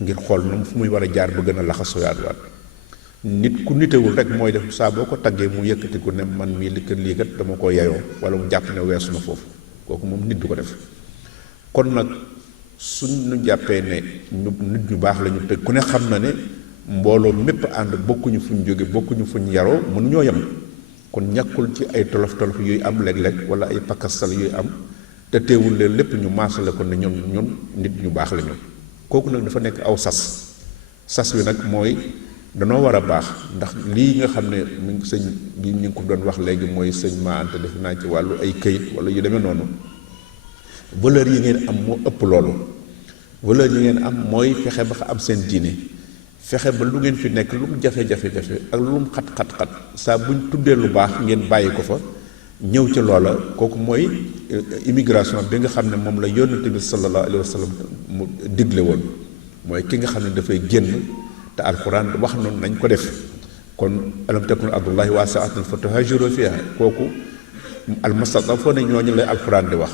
ngir xool nu fu muy war a jaar ba gën a laxasuwaat nit ku nitewul rek mooy def saa boo ko taggee mu yëkkati ko ne man mii lii kat dama ko yeyoo wala mu jàpp ne weesu na foofu kooku moom nit du ko def kon nag suñ ñu jàppee ne nit ñu baax lañu te ku ne xam na ne mbooloo mépp ànd bokkuñu fuñ jóge bokkuñu fuñ yaroo mënuñoo yem kon ñàkkul ci ay tolof yuy am léeg-léeg wala ay pakastal yuy am te teewul leen lépp ñu maasale ko ne ñun nit ñu baax lañu kooku nag dafa nekk aw sas wi nag mooy danoo war a baax ndax lii nga xam ne mi ngi sëñ bi ñu ngi ko doon wax léegi mooy sëñ Ma Anta def naa ci wàllu ay këyit wala yu demee noonu valeur yi ngeen am moo ëpp loolu valeur yi ngeen am mooy fexe ba am seen diine fexe ba lu ngeen fi nekk lu mu jafe-jafe ak lu mu xat-xat saa buñ tuddee lu baax ngeen bàyyi ko fa ñëw ci loola kooku mooy immigration bi nga xam ne moom la yonent bi sallallahu alayhi wa sallam mu digle woon mooy ki nga xam ne dafay génn te alxuraan wax noonu nañ ko def kon alam takun ardullahi waasi'atan fatuhaajiru fiihaa kooku almustad'afuuna ñooñu lay alxuraan di wax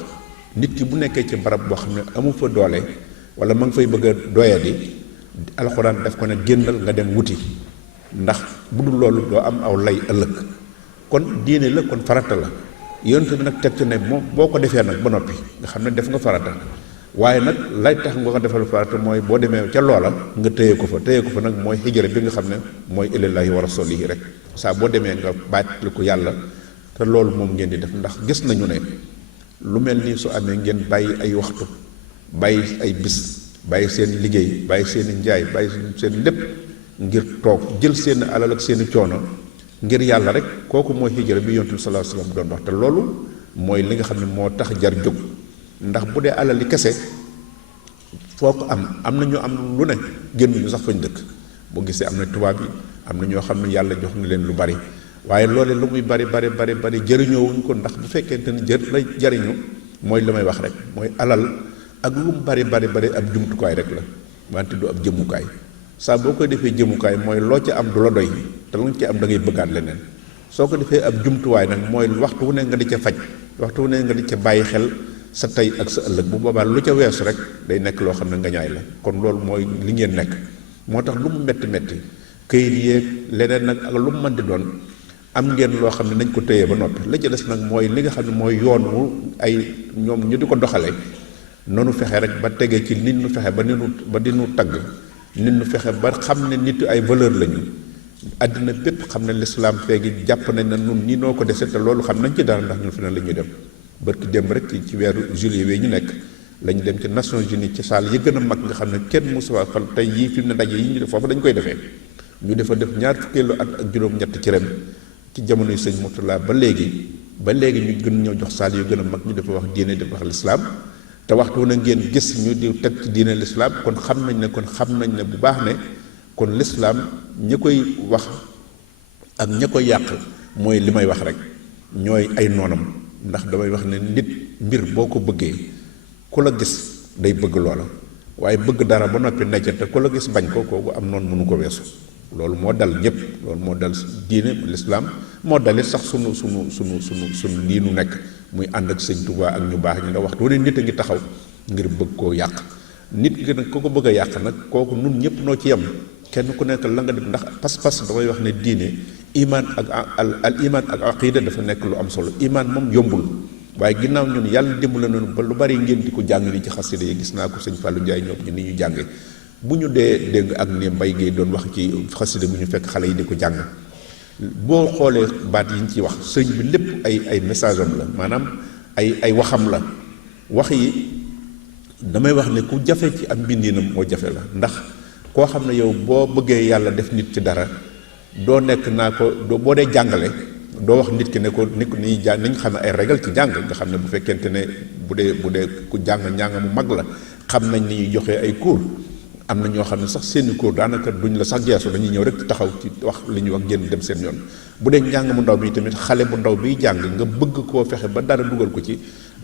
nit ki bu nekkee ci barab boo xam ne amu fa doole wala ma ngi fay bëgg a doyadi alxuraan daf ko ne génnal nga dem wuti ndax bu dul loolu doo am aw lay ëllëg kon diine la kon farata la yonent bi nag teg ci ne moom boo ko defee nag ba noppi nga xam ne def nga farata waaye nag lay tax nga ko defal farata mooy boo demee ca loola nga téye ko fa nag mooy hijra bi nga xam ne mooy ilallaahi wa rasuulihi rek saa boo demee nga bàttaliku yàlla te loolu moom ngeen di def ndax gis nañu ne lu mel nii su amee ngeen bàyyi ay waxtu bàyyi ay bis bàyyi seen liggéey bàyyi seen i njaay bàyyi seen lépp ngir toog jël seen alal ak seen i coono ngir yàlla rek kooku mooy hijra bi yonent bi sallallahu alayhi wasallam doon wax te loolu mooy li nga xam ne moo tax jar jóg ndax bu dee alal li kese foo ko am na ñu am lu ne génn ñu sax fañ dëkk boo gisee am na tubaab yi am na ñoo xam ne yàlla jox na leen lu bari waaye loole lu muy bari jëriñoo wuñ ko ndax bu fekkente ne la jariñu mooy li may wax rek mooy alal ak lu mu bari ab jumtukaay rek la wante du ab jëmukaay saa boo koy defee jëmukaay mooy loo ca am du la doy te lu ci am da ngay bëggaat leneen soo ko defee ab jumtuwaay nag mooy waxtu wu ne nga di ca faj waxtu wu ne nga di ca bàyyi xel sa tey ak sa ëllëg bu boobaa lu ca weesu rek day nekk loo xam ne nga ñaay la kon loolu mooy li ngeen nekk moo tax lu mu metti këyit yeeg leneen nag ak lu mu mën di doon am ngeen loo xam ne nañ ko téye ba noppi la ca des nag mooy li nga xam ne mooy yoon wu ay ñoom ñu di ko doxale noonu fexe rek ba tegee ci nit ñu fexe ba di nu tagg nit ñu fexe ba xam ne nit ay valeur lañu àddina bépp xam ne lislaam feegi jàpp nañ ne nun ñi noo ko dese te loolu xam nañ ci dara ndax ñun fi ne la ñuy dem bërki démb rek ci weeru juillet wi ñu nekk lañu dem ci Nations Unies ci saal yi gën a mag nga xam ne kenn mosuwaa fan tey yii fi mu ne daje yi ñu def foofu dañ koy defee ñu defa def ñaar fukkeelu at ak juróom-ñett ci ren ci jamonoy sëñ Murtala ba léegi ñu gën ñoo jox saal yu gën a mag ñu dafa wax diine dafa wax lislaam te waxtu na ngeen gis ñu di teg ci diine lislaam kon xam nañ ne bu baax ne kon lislaam ña koy wax ak ña koy yàq mooy li may wax rek ñooy ay noonam ndax damay wax ne nit mbir boo ko bëggee ku la gis day bëgg loola waaye bëgg dara ba noppi necc te ku la gis bañ ko kooku am noonu mënu ko weesu loolu moo dal ñëpp loolu moo dal diine lislaam moo dalit sax sunu lii nu nekk muy ànd ak sëñ Tuubaa ak ñu baax ñi nga waxtu wane nit a ngi taxaw ngir bëgg koo yàq nit ki nag ku ko bëgg a yàq nag kooku nun ñëpp noo ci yem kenn ku nekk la nga def ndax pas-pas damay wax ne diine iman ak al iman ak aqida dafa nekk lu am solo iman moom yombul waaye ginnaaw ñun yàlla dimbale noonu ba lu bari ngeen di ko jàng ni ci xasida yi gis naa ko sëñ Fallou Ndiaye ñoom ñu ni ñu jànge bu ñu dee dégg ak ne Mbaye Guèye doon wax ci xasida bu ñu fekk xale yi di ko jàng boo xoolee baat yi ñu ciy wax sëñ bi lépp ay message am la maanaam ay waxam la wax yi damay wax ne ku jafe ci am mbindiinam moo jafe la ndax koo xam ne yow boo bëggee yàlla def nit ci dara doo nekk naa ko boo dee jàngale doo wax nit ki ne ko nit ñi jàng nañ xam ne ay régal ci jàng nga xam ne bu fekkente ne bu dee ku jàng njàng mu mag la xam nañ ni ñuy joxe ay cours am na ñoo xam ne sax seeni cours daanaka duñ la sax geesu dañuy ñëw rek taxaw ci wax li ñuy wax génn dem seen yoon bu dee njàng mu ndaw bi tamit xale bu ndaw biy jàng nga bëgg koo fexe ba dara dugal ko ci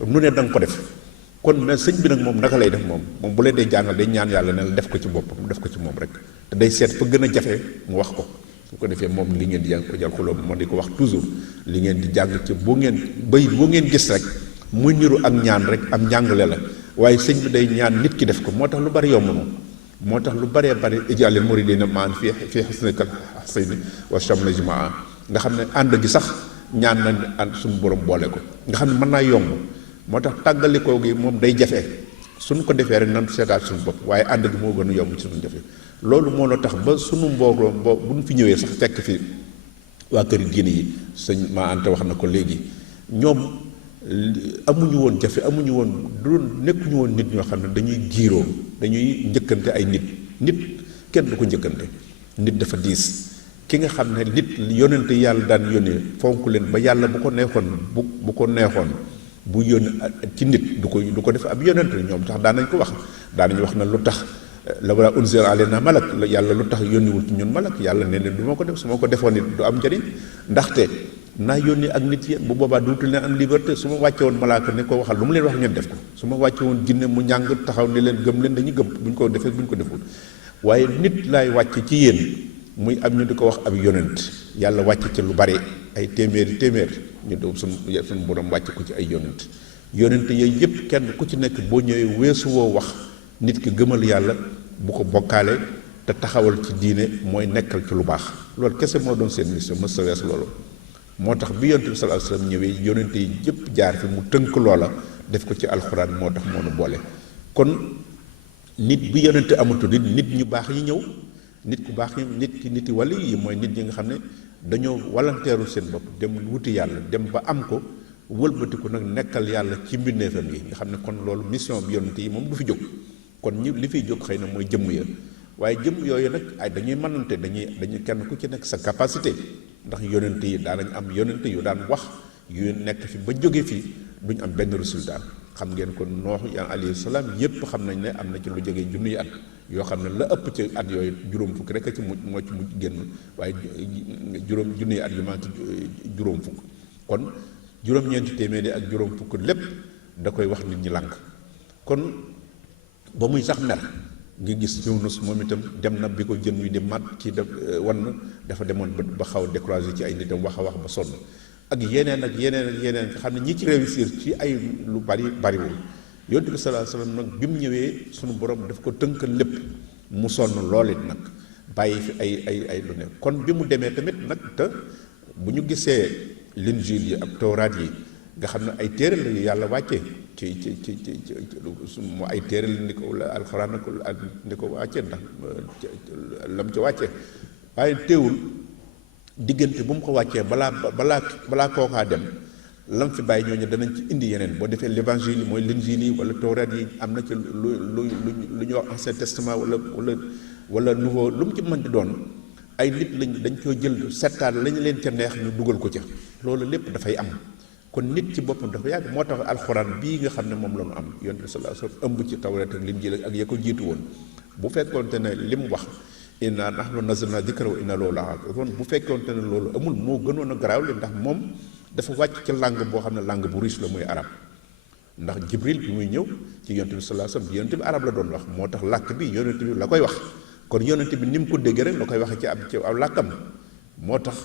nu ne da nga ko def kon mais sëñ bi nag moom naka lay def moom bu leen dee jàngal day ñaan yàlla ne la def ko ci boppam def ko ci moom rek te day seet fa gën a jafe mu wax ko su ko defee moom li ngeen di jàng ko jàl xuloo moo di ko wax toujours li ngeen di jàng ci boo ngeen gis rek muy niru ak ñaan rek am njàngale la waaye sëñ bi day ñaan nit ki def ko moo tax lu bari yomb moom moo tax lu baree bari ijaalil muridina maan fii husnikal hasini wa shamla jimaa nga xam ne ànd gi sax ñaan na ànd suñu borom boole ko nga xam ne mën naa yomb moo tax tàggalikoo gi moom day jafe suñ ko defee rek nan seetaat suñu bopp waaye ànd gi moo gën a yomb ci suñu jafe loolu moo la tax ba suñu mbooloo bu ñu fi ñëwee sax fekk fi waa këri diine yi sëñ Ma Anta wax na ko léegi ñoom amuñu woon jafe amuñu woon du nekkuñu woon nit ñoo xam ne dañuy giiroo dañuy njëkkante ay nit kenn du ko njëkkante nit dafa diis ki nga xam ne nit yonente yàlla daan yónnee fonk leen ba yàlla bu ko neexoon bu yónni ci nit du ko def ab yonente ñoom tax daan nañ ko wax daanañu wax na lu tax la wala unzila alayna malak yàlla lu tax yónniwul ci ñun malak yàlla nee na du ma ko def su ma ko defoon nit du am njëriñ ndaxte naa yónni ak nit yi bu boobaa duutul leen am liberté su ma wàcce woon malaaka ne ko waxal lu mu leen wax ngeen def ko su ma wàcce woon jinne mu njàng taxaw ne leen gëm leen dañuy gëm buñ ko defee buñ ko deful waaye nit laay wàcc ci yéen muy am ñu di ko wax ab yonent yàlla wàcc ci lu bari ay téeméer ñu doon suñu borom wàcc ko ci ay yonent yooyu yëpp kenn ku ci nekk boo ñëwee weesu woo wax nit ki gëmal yàlla bu ko bokkaale te taxawal ci diine mooy nekkal ci lu baax loolu kese moo doon seen mission mës sa wees loolu moo tax bi yonent bi sallallahu alayhi wasallam ñëwee yonent yi yëpp jaar fi mu tënk loola def ko ci alxuraan moo tax moo nu boole kon nit bi yonent amatul nit ñu baax yi ñëw nit ku baax yi nit yi wàll yi mooy nit ñi nga xam ne dañoo walanteeru seen bopp dem wuti yàlla dem ba am ko wëlbatiku nag nekkal yàlla ci mbindeefam yi nga xam ne kon loolu mission bi yonent yi moom du fi jóg kon li fiy jóg xëy na mooy jëmm ya waaye jëmm yooyu nag ay dañuy mënante dañuy kenn ku ci nekk sa capacité ndax yonent yi daanañ am yonent yu daan wax yu nekk fi ba jóge fii duñ am benn résultat xam ngeen ko Noox alayhi salaam yépp xam nañ ne am na ci lu jógee junniy at yoo xam ne la ëpp ci at yooyu juróom fukk rek a ci mujj moo ci mujj génn waaye junniy at yu manqué juróom fukk kon juróom-ñeenti téeméeri ak juróom fukk lépp da koy wax nit ñi lànk kon ba muy sax mer nga gis Yunus moom itam dem na bi ko jën wi di mat ci wan dafa demoon ba xaw a découragé ci ay nitam wax a wax ba sonn ak yeneen nga xam ne ñi ci réussir ci ay lu bariwul yonent bi sallallahu alayhi wasallam nag bi mu ñëwee suñu borom daf ko tënkal lépp mu sonn lool it nag bàyyi fi ay lu ne kon bi mu demee tamit nag te bu ñu gisee linjiil yi ak tawraat yi nga xam ne ay téere la yu yàlla wàccee ci mu ay téere la ni ko la alxuraan ni ko wàccee ndax lam ci wàccee waaye teewul diggante bu mu ko wàccee balaa kookaa dem lam fi bàyyi ñooñu danañ ci indi yeneen boo defee l'évangile yi mooy linjiil yi wala tawraat yi am na ci lu ñuy wax ancien testament wala nouveau lu mu ci mën di doon ay nit dañ koo jël settaat lañu leen ca neex ñu dugal ko ca loolu lépp dafay am kon nit ci boppam dafa yàgg moo tax alxuraan bii nga xam ne moom la ñu am yonent bi sallallahu alayhi wasallam ëmb ci tawraat ak linjiil ak ya ko jiitu woon bu fekkoonte ne li mu wax inna nahnu nazzalna dhikra wa inna lahu lahafizun bu fekkoonte ne loolu amul moo gënoon a garaaw li ndax moom dafa wàcc ci langue boo xam ne langue bu riche la muy arab ndax jibril bi muy ñëw ci yonent bi sallallahu alayhi wasallam yonent bi arab la doon wax moo tax làkk bi yonent bi la koy wax kon yonent bi ni mu ko déggee rek la koy waxee ci aw làkkam moo tax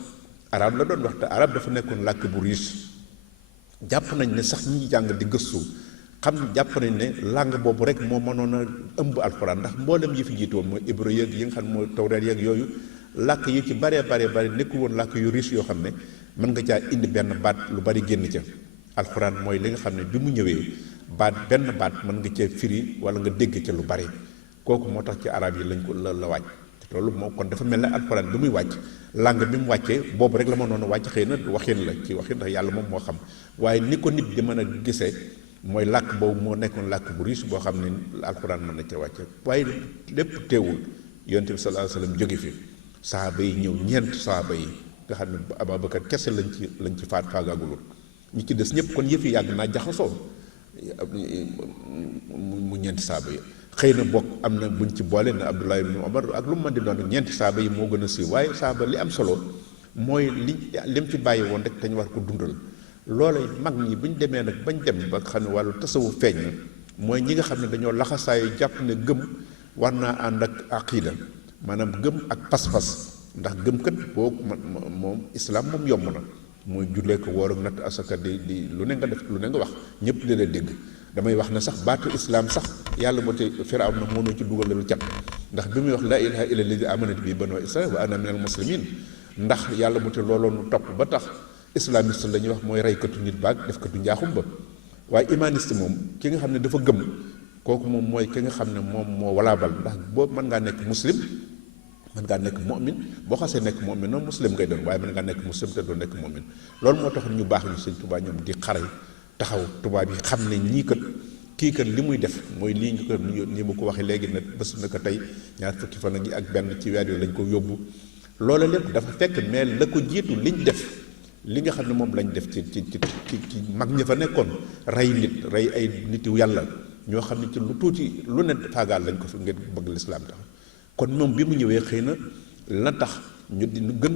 arab la doon wax te arab dafa nekkoon làkk bu riche jàpp nañ ne sax ñi jàng di gëstu jàpp nañ ne langue boobu rek moo mënoon a ëmb alxuraan ndax mboolem yi fi jiitu woon mooy hébreu yeeg yi nga xam ne mooy tawreet yeeg yooyu làkk yi ci bare nekkul woon làkk yu riche yoo xam ne mën nga caa indi benn baat lu bari génn ca alxuraan mooy li nga xam ne bi mu ñëwee benn baat mën nga cee firi wala nga dégg ca lu bari kooku moo tax ci arab yi lañ ko la wàcc loolu moo kon dafa mel ne alxuraan bi muy wàcc langue bi mu wàccee boobu rek la mënoon a wàcc xëy na waxin la ci waxin ndax yàlla moom moo xam waaye ni ko nit di mën a gisee mooy làkk boobu moo nekkoon làkk bu riche boo xam ne alxuraan mën na ca wàcce waaye lépp teewul yonent bi sallallahu alayhi wasallam jóge fi saaba yi ñëw ñeent saaba yi nga xam ne Abubakar kese lañ ci faagaagulul ñi ci des ñëpp kon yëf yi yàgg naa jaxasoo mu ñeenti saaba yi xëy na bokk am na buñ ci boole na Abdullah ibn Umar ak lu mu mën di doon ñeenti saaba yi moo gën a siiw waaye saaba li am solo mooy lim fi bàyyi woon rek dañu war ko dundal loola mag ñi bu ñu demee nag bañ dem ba xam ne wàllu tasawuf feeñ na mooy ñi nga xam ne dañoo laxasaayu jàpp ne gëm war naa ànd ak aqida maanaam gëm ak pas-pas ndax gëm kat boo moom islaam moom yomb na mooy jullee ko woor ak natt asaka di lu ne nga def lu ne nga wax ñëpp di la dégg damay wax ne sax baatu islaam sax yàlla moo te firaw na moo ci dugalal cat ndax bi muy wax laa ilaha illa allazi amanat bi banu israil wa ana minal muslimin ndax yàlla moo te looloonu topp ba tax islamiste la ñuy wax mooy reykatu nit baag def katu njaaxum ba waaye imaniste moom ki nga xam ne dafa gëm kooku moom mooy ki nga xam ne moom moo walaabal ndax boo mën ngaa nekk muslim mën ngaa nekk mu'min boo xasee nekk mu'min noonu muslim ngay doon waaye mën ngaa nekk muslim te doo nekk mu'min loolu moo tax ñu baax ñu Sëñ Tuubaa ñoom di xare taxaw tubaab yi xam ne ñii kat kii kat li muy def mooy lii ñu ko ni ma ko waxee léegi nag bés na ko tey ñaar fukki fan ak benn ci weer yi lañ ko yóbbu loola lépp dafa fekk mais la ko jiitu liñ def li nga xam ne moom lañ def ci mag ñi fa nekkoon rey nit rey ay nit yu yàlla ñoo xam ne ci lu tuuti lu ne faagaal lañ ko fi ngeen bëgg lislaam tax kon moom bi mu ñëwee xëy na la tax ñu gën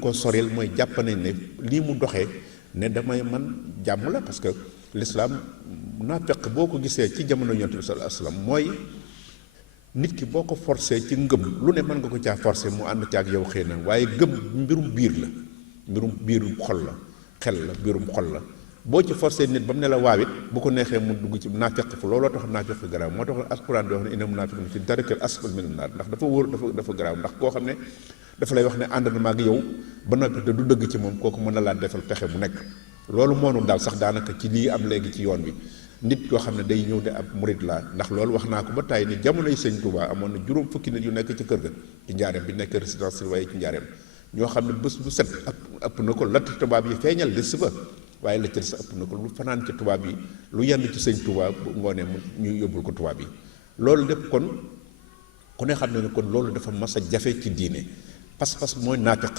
koo soreel mooy jàpp nañ ne lii mu doxee ne damay man jàmm la parce que lislaam naafeq boo ko gisee ci jamono yonent bi sallallahu alayhi wasallam mooy nit ki boo ko forcé ci ngëm lu ne mën nga ko caa forcé mu ànd ci ak yow xëy na waaye gëm mbirum biir la mbirum biirum xol la xel la mbirum xol la boo ci forcé nit ba mu ne la waawit bu ko neexee mu dugg ci naafeq fu looloo tax naafeq garaaw moo tax alxuraan di wax ne inna munaafiqiina fi darkil asfali minan naar ndax dafa wóor dafa garaaw ndax koo xam ne dafa lay wax ne ànd na ma ak yow ba noppi te du dëgg ci moom kooku mën na laa defal pexe bu nekk loolu moonu daal sax daanaka ci lii am léegi ci yoon bi nit koo xam ne day ñëw ne ab murid laa ndax loolu wax naa ko ba tàyyi ni jamonoy sëñ Touba amoon na juróom fukki nit yu nekk ci kër ga ci njaareem bi nekk résidence surveillée ci njaareem ñoo xam ne bés bu set ëpp na ko latt tubaab yi feeñal liste ba waaye la ca sa ëpp na ko lu fanaan ci tubaab yi lu yenn ci sëñ Touba bu ngoonee mu ñu yóbbul ko tubaab yi loolu lépp kon ku ne xam ne kon loolu dafa mas a jafe ci diine pas-pas mooy naafeq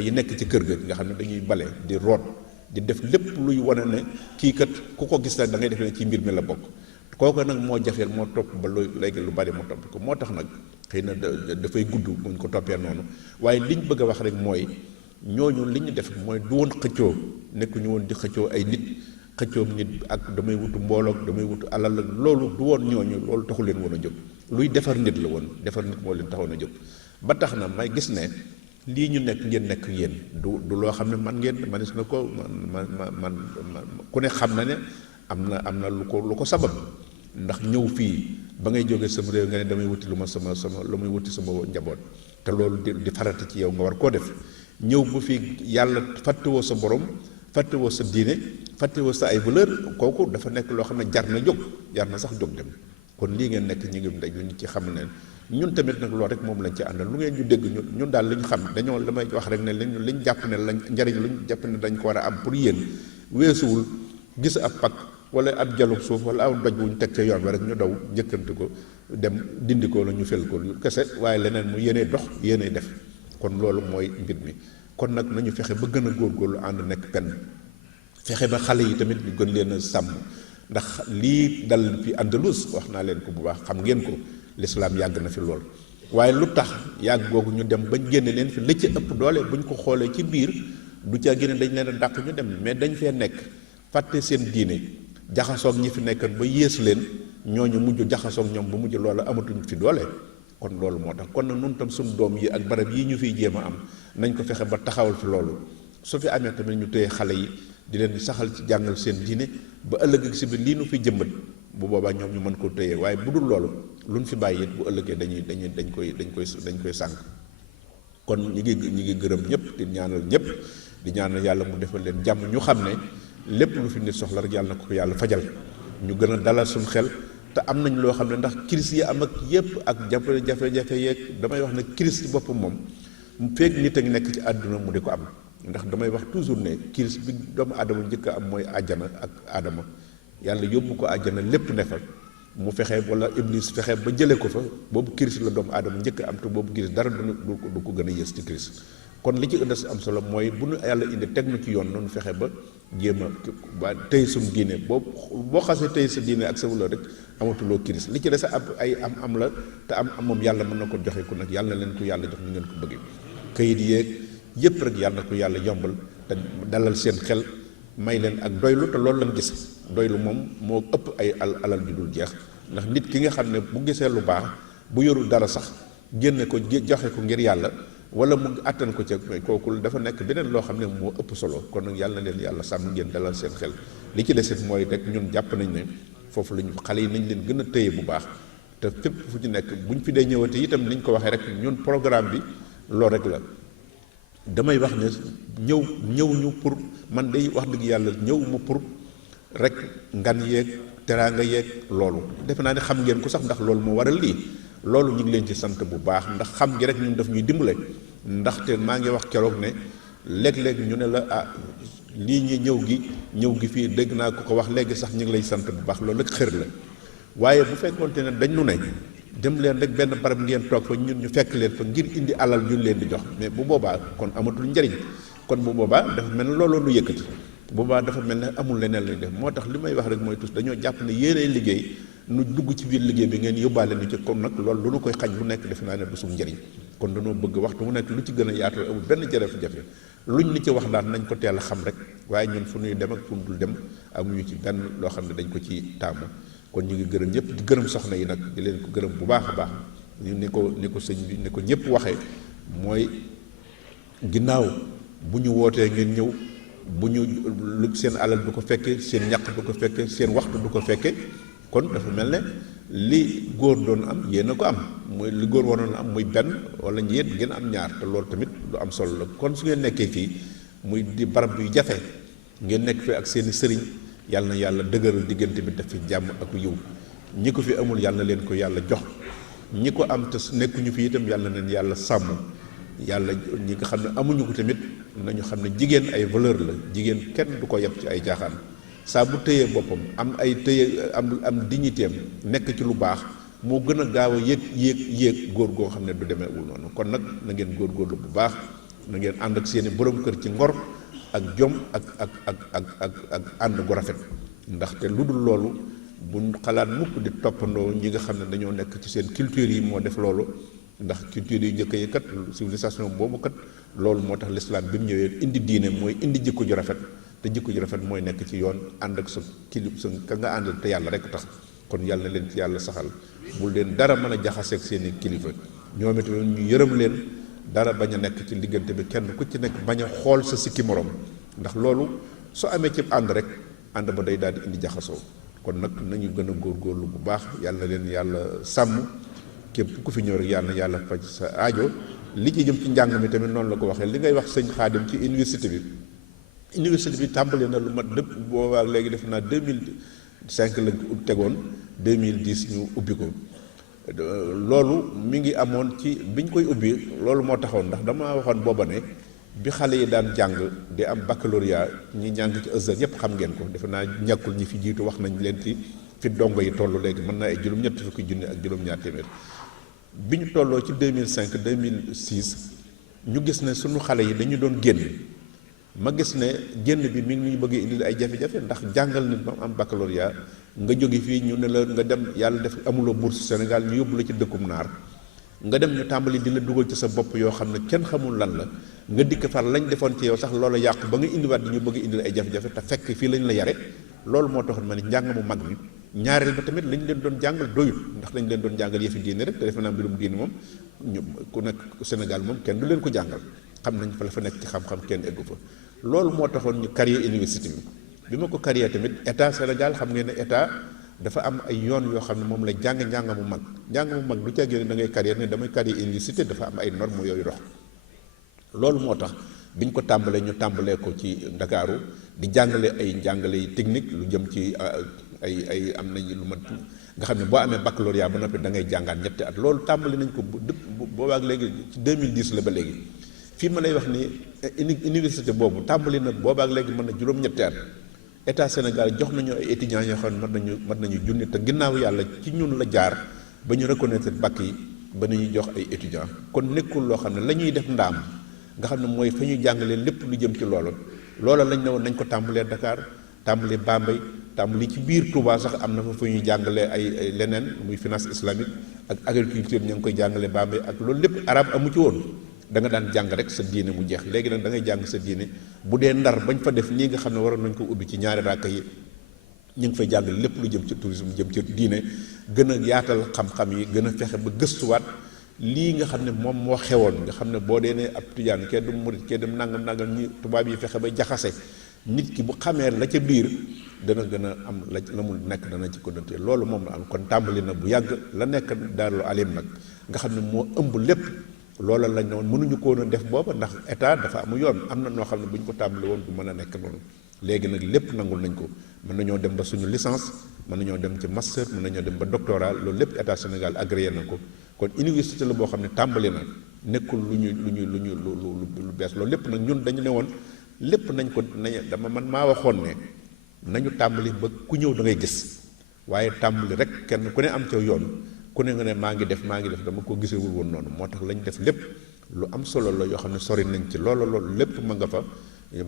yi nekk ci kër ga nga xam ne dañuy bale di root di def lépp luy wane ne kii kat ku ko gis nag da ngay def ne ci mbir mi la bokk kooku nag moo jafeel moo topp ba léegi lu bari mu topp ko moo tax nag xëy na dafay gudd buñ ko toppee noonu waaye liñ bëgg a wax rek mooy ñooñu li ñu def mooy du woon xëccoo nekkuñu woon di xëccoo ay nit xëccoo nit ak damay wutu mbooloog damay wutu alal ak loolu du woon ñooñu loolu taxu leen woon a jóg luy defar nit la woon defar nit moo leen taxoon a jóg ba tax na may gis ne lii ñu nekk ngeen nekk yéen du loo xam ne man ngeen manis na ko man ku ne xam na ne am na lu ko sabab ndax ñëw fii ba ngay jógee sama réew nga ne damay wuti lu muy wuti sama njaboot te loolu di farata ci yow nga war koo def ñëw bu fi yàlla fàttewoo sa borom fàttewoo sa diine fàttewoo sa ay valeur kooku dafa nekk loo xam ne jar na sax jóg dem kon lii ngeen nekk ñu ngi daj ñu ci xam ne ñun tamit nag loolu rek moom lañ ci àndal lu ngeen ñu dégg ñun daal li ñu xam dañoo damay wax rek ne liñ jàpp ne lañ njariñ luñ jàpp ne dañ ko war a am pour yéen weesuwul gis ab pak wala ab jalub suuf wala aw doj bu ñu teg ca yoon ba rek ñu daw njëkkante ko dem dindi ko la ñu fel ko kese waaye leneen mu yéenee dox yéenee def kon loolu mooy mbir mi kon nag nañu fexe ba gën a góorgóorlu ànd nekk benn fexe ba xale yi tamit ñu gën leen a sàmm ndax lii dal fi Andalus wax naa leen ko bu baax xam ngeen ko lislaam yàgg na fi lool waaye lu tax yàgg googu ñu dem bañ génne leen fi la ci ëpp doole buñ ko xoolee ci biir du ca génne dañ leen a dàq ñu dem mais dañ fee nekk fàtte seen diine jaxasoog ñi fi nekkoon ba yées leen ñooñu mujj jaxasoog ñoom ba mujj loola amatuñ fi doole kon loolu moo tax kon nag nun tam suñu doom yi ak barab yi ñu fiy jéem a am nañ ko fexe ba taxawal fi loolu su fi amee tamit ñu téye xale yi di leen saxal ci jàngal seen diine ba ëllëg ak si biir lii nu fi jëmbat bu boobaa ñoom ñu mën ko téye waaye bu dul loolu lu ñu fi bàyyi it bu ëllëgee dañ koy sànq kon ñi ngi gërëm ñëpp di ñaanal ñëpp di ñaanal yàlla mu defal leen jàmm ñu xam ne lépp lu fi nit soxla rek yàlla na ko yàlla fajal ñu gën a dalal suñu xel te am nañ loo xam ne ndax crise yi am ak yëpp ak jafe-jafe yeeg damay wax ne crise ci boppam moom feeg nit a ngi nekk ci àdduna mu di ko am ndax damay wax toujours ne crise bi doomu aadama njëkk a am mooy àjjana ak aadama yàlla yóbbu ko àjjana lépp ne fa mu fexe wala iblis fexe ba jëlee ko fa boobu crise la doomu aadama njëkk a am te boobu crise dara du ko gën a yées ci crise kon li ci ëndas am solo mooy bu nu yàlla indi teg nu ci yoon noonu fexe ba jéem a ba tey suñu diine boo xasee tey sa diine ak sa wula rek amatuloo crise li ci des ay am la te am moom yàlla mën na ko joxe ku nag yàlla leen ko yàlla jox ni ngeen ko bëggee këyit yeeg yépp rek yàlla na ko yàlla yombal te dalal seen xel may leen ak doylu te loolu lañ gis doylu moom moo ëpp ay alal ju dul jeex ndax nit ki nga xam ne bu gisee lu baax bu yorul dara sax génne ko joxe ko ngir yàlla wala mu àttan ko ca kooku dafa nekk beneen loo xam ne moo ëpp solo kon nag yàlla na leen yàlla sàmm ngeen dalal seen xel li ci desit mooy rek ñun jàpp nañ ne foofu la ñu xale yi nañ leen gën a téye bu baax te fépp fu ci nekk buñ fi dee ñëwate itam niñ ko waxee rek ñun programme bi loolu rek la damay wax ne ñëw ñu pour man day wax dëgg yàlla ñëw mu pour rek ngan yeeg teraanga yeeg loolu defe naa ne xam ngeen ko sax ndax loolu moo waral lii loolu ñu ngi leen ci sant bu baax ndax xam gi rek ñun daf ñuy dimbale ndaxte maa ngi wax keroog ne léeg-léeg ñu ne la lii ñi ñëw gi fii dégg naa ko wax léegi sax ñu ngi lay sant bu baax loolu rek xër la waaye bu fekkoonte ne dañ nu ne dem leen rek benn barab ngeen toog fa ñun ñu fekk leen fa ngir indi alal ñu leen di jox mais bu boobaa kon amatul njariñ kon bu boobaa dafa mel ne looloo nu yëkkati bu boobaa dafa mel ne amul leneen lañ def moo tax li may wax rek mooy tous dañoo jàpp ne yéenay liggéey nu dugg ci biir liggéey bi ngeen yóbbaale nu ci kon nag loolu lu nu koy xañ lu nekk defe naa ne du suñu njariñ kon dañoo bëgg waxtu mu nekk lu ci gën a yaatu amul benn jafe-jafe luñ ni ci wax daal nañ ko teel a xam rek waaye ñun fu ñuy dem ak fu ñu dul dem amuñu ci benn loo xam ne dañ ko ci taamu kon ñu ngi gërëm ñëpp di gërëm soxna yi nag di leen ko gërëm bu baax a baax ni ko sëñ bi ni ko ñëpp waxee mooy ginnaaw bu ñu wootee ngeen ñëw bu ñu lu seen alal du ko fekke seen ñaq du ko fekke seen waxtu du ko fekke kon dafa mel ne li góor doon am yéen a ko am mooy li góor waroon am muy benn wala yéen ngeen am ñaar te loolu tamit lu am solo la kon su ngeen nekkee fii muy di barab yu jafe ngeen nekk fi ak seeni sëriñ yàlla na yàlla dëgëral diggante bi def fi jàmm ak yiw ñi ko fi amul yàlla na leen ko yàlla jox ñi ko am te nekkuñu fi itam yàlla na leen yàlla sàmm yàlla ñi nga xam ne amuñu ko tamit nañu xam ne jigéen ay valeur la jigéen kenn du ko yeb ci ay jaaxaan saa bu tëyee boppam am ay tëye am dignité am nekk ci lu baax moo gën a gaaw a yéeg góor goo xam ne du demeewul noonu kon nag na ngeen góorgóorlu bu baax na ngeen ànd ak seeni borom kër ci ngor ak jom ak ànd gu rafet ndaxte lu dul loolu buñ xalaat mukk di toppandoo ñi nga xam ne dañoo nekk ci seen culture yi moo def loolu ndax culture yi njëkk yi kat civilisation boobu kat loolu moo tax l'islam bi mu ñëwee indi diine mooy indi jikko ju rafet te jikko ju rafet mooy nekk ci yoon ànd ak sa kilib sa ka nga àndal te yàlla rek tax kon yàlla leen ci yàlla saxal bul leen dara mën a jaxaseeg seeni kilifa ñoom it ñu yërëm leen dara bañ a nekk ci diggante bi kenn ku ci nekk bañ a xool sa sikki morom ndax loolu su amee ci ànd rek ànd ba day daal di indi jaxasoo kon nag nañu gën a góorgóorlu bu baax yàlla leen yàlla sàmm képp ku fi ñëw rek yàlla faj sa aajo li ci jëm ci njàng mi tamit noonu la ko waxee li ngay wax sëñ Xaadim ci université bi tàmbali na lu mat dëpp boobaa léegi def naa 2005 lañ ko tegoon 2010 ñu ubbi ko loolu mi ngi amoon ci biñ koy ubbi loolu moo taxoon ndax dama waxoon booba ne bi xale yi daan jàng di am baccalauréat ñi jàng ci Azhar yépp xam ngeen ko defe naa ñàkkul ñi fi jiitu wax nañ leen ci fi dongo yi toll léegi mën naa ay juróom-ñetti fukki junni ak juróom-ñaar téeméer bi ñu tolloo ci 2005 2006 ñu gis ne sunu xale yi dañu doon génn ma gis ne génn bi mi ngi ñu bëgg indil ay jafe-jafe ndax jàngal nit ba am baccalauréat nga jóge fii ñu ne la nga dem yàlla def amuloo bourse Sénégal ñu yóbbu la ci dëkkum naar nga dem ñu tàmbali di la dugal ci sa bopp yoo xam ne kenn xamul lan la nga dikk far lañ defoon ci yow sax loola yàqu ba nga indiwaat di ñu bëgg indil ay jafe-jafe te fekk fii lañ la yare loolu moo taxoon ma ne njàng mu mag bi ñaareel ba tamit lañ leen doon jàngal doyul ndax lañ leen doon jàngal yëfi diine rek te defe naa mbirum diine moom ñu ku nekk Sénégal moom kenn du leen ko jàngal xam nañ fa la fa nekk ci xam-xam kenn eggu fa loolu moo taxoon ñu créer université bi ma ko créer tamit état Sénégal xam ngeen ne état dafa am ay yoon yoo xam ne moom la njàng mu mag du ca génne da ngay créer ne damay créer université dafa am ay normes yooyu dox loolu moo tax biñ ko tàmbalee ñu tàmbalee ko ci Ndakaaru di jàngale ay njàngale yi technique lu jëm ci ay am nañ lu mat nga xam ne boo amee baccalauréat ba noppi da ngay jàngaat ñetti at loolu tàmbali nañ ko boobaak léegi ci 2010 la ba léegi fii ma lay wax ni université boobu tàmbali na boobaak léegi mën na juróom-ñetti at état Sénégal jox nañu ay étudiants yoo xam ne mën nañu junni te ginnaaw yàlla ci ñun la jaar ba ñu reconnaître bac yi ba nañuy jox ay étudiants kon nekkul loo xam ne la ñuy def ndaam nga xam ne mooy fa ñuy jàngalee lépp lu jëm ci loola lañ ne woon nañ ko tàmbalee Dakar tàmbalee Bambey tàmbali ci biir Touba sax am na fa ñuy jàngalee ay leneen muy finance islamique ak agriculture ñu ngi koy jàngalee Bambey ak loolu lépp arab amu ci woon da nga daan jàng rek sa diine mu jeex léegi nag da ngay jàng sa diine bu dee Ndar bañ fa def nii nga xam ne waroon nañ ko ubbi ci ñaari ràkk yi ñu ngi fay jàngale lépp lu jëm ci tourisme jëm ci diine gën a yaatal xam-xam yi gën a fexe ba gëstuwaat lii nga xam ne moom moo xewoon nga xam ne boo dee ne ab tijaan kee du murit kee dem nangam ñi tubaab yi fexe ba jaxase nit ki bu xamee la ca biir dana gën a am la mu nekk dana ci konante loolu moom la am kon tàmbali na bu yàgg la nekk Daarul Alim nag nga xam ne moo ëmb lépp loola lañ ne woon mënuñu ko woon a def booba ndax état dafa amu yoon am na noo xam ne bu ñu ko tàmbali woon du mën a nekk noonu léegi nag lépp nangul nañ ko mën nañoo dem ba suñu licence mën nañoo dem ci master mën nañoo dem ba doctorat loolu lépp état Sénégal agréé na ko kon université la boo xam ne tàmbali na nekkul lu bees loolu lépp nag ñun dañu ne woon lépp nañ ko nañ dama man maa waxoon ne nañu tàmbali ba ku ñëw da ngay gis waaye tàmbali rek kenn ku ne am ca yoon ku ne nga ne maa ngi def dama ko gisewul woon noonu moo tax lañ def lépp lu am solo la yoo xam ne sori nañ ci loolu lépp ma nga fa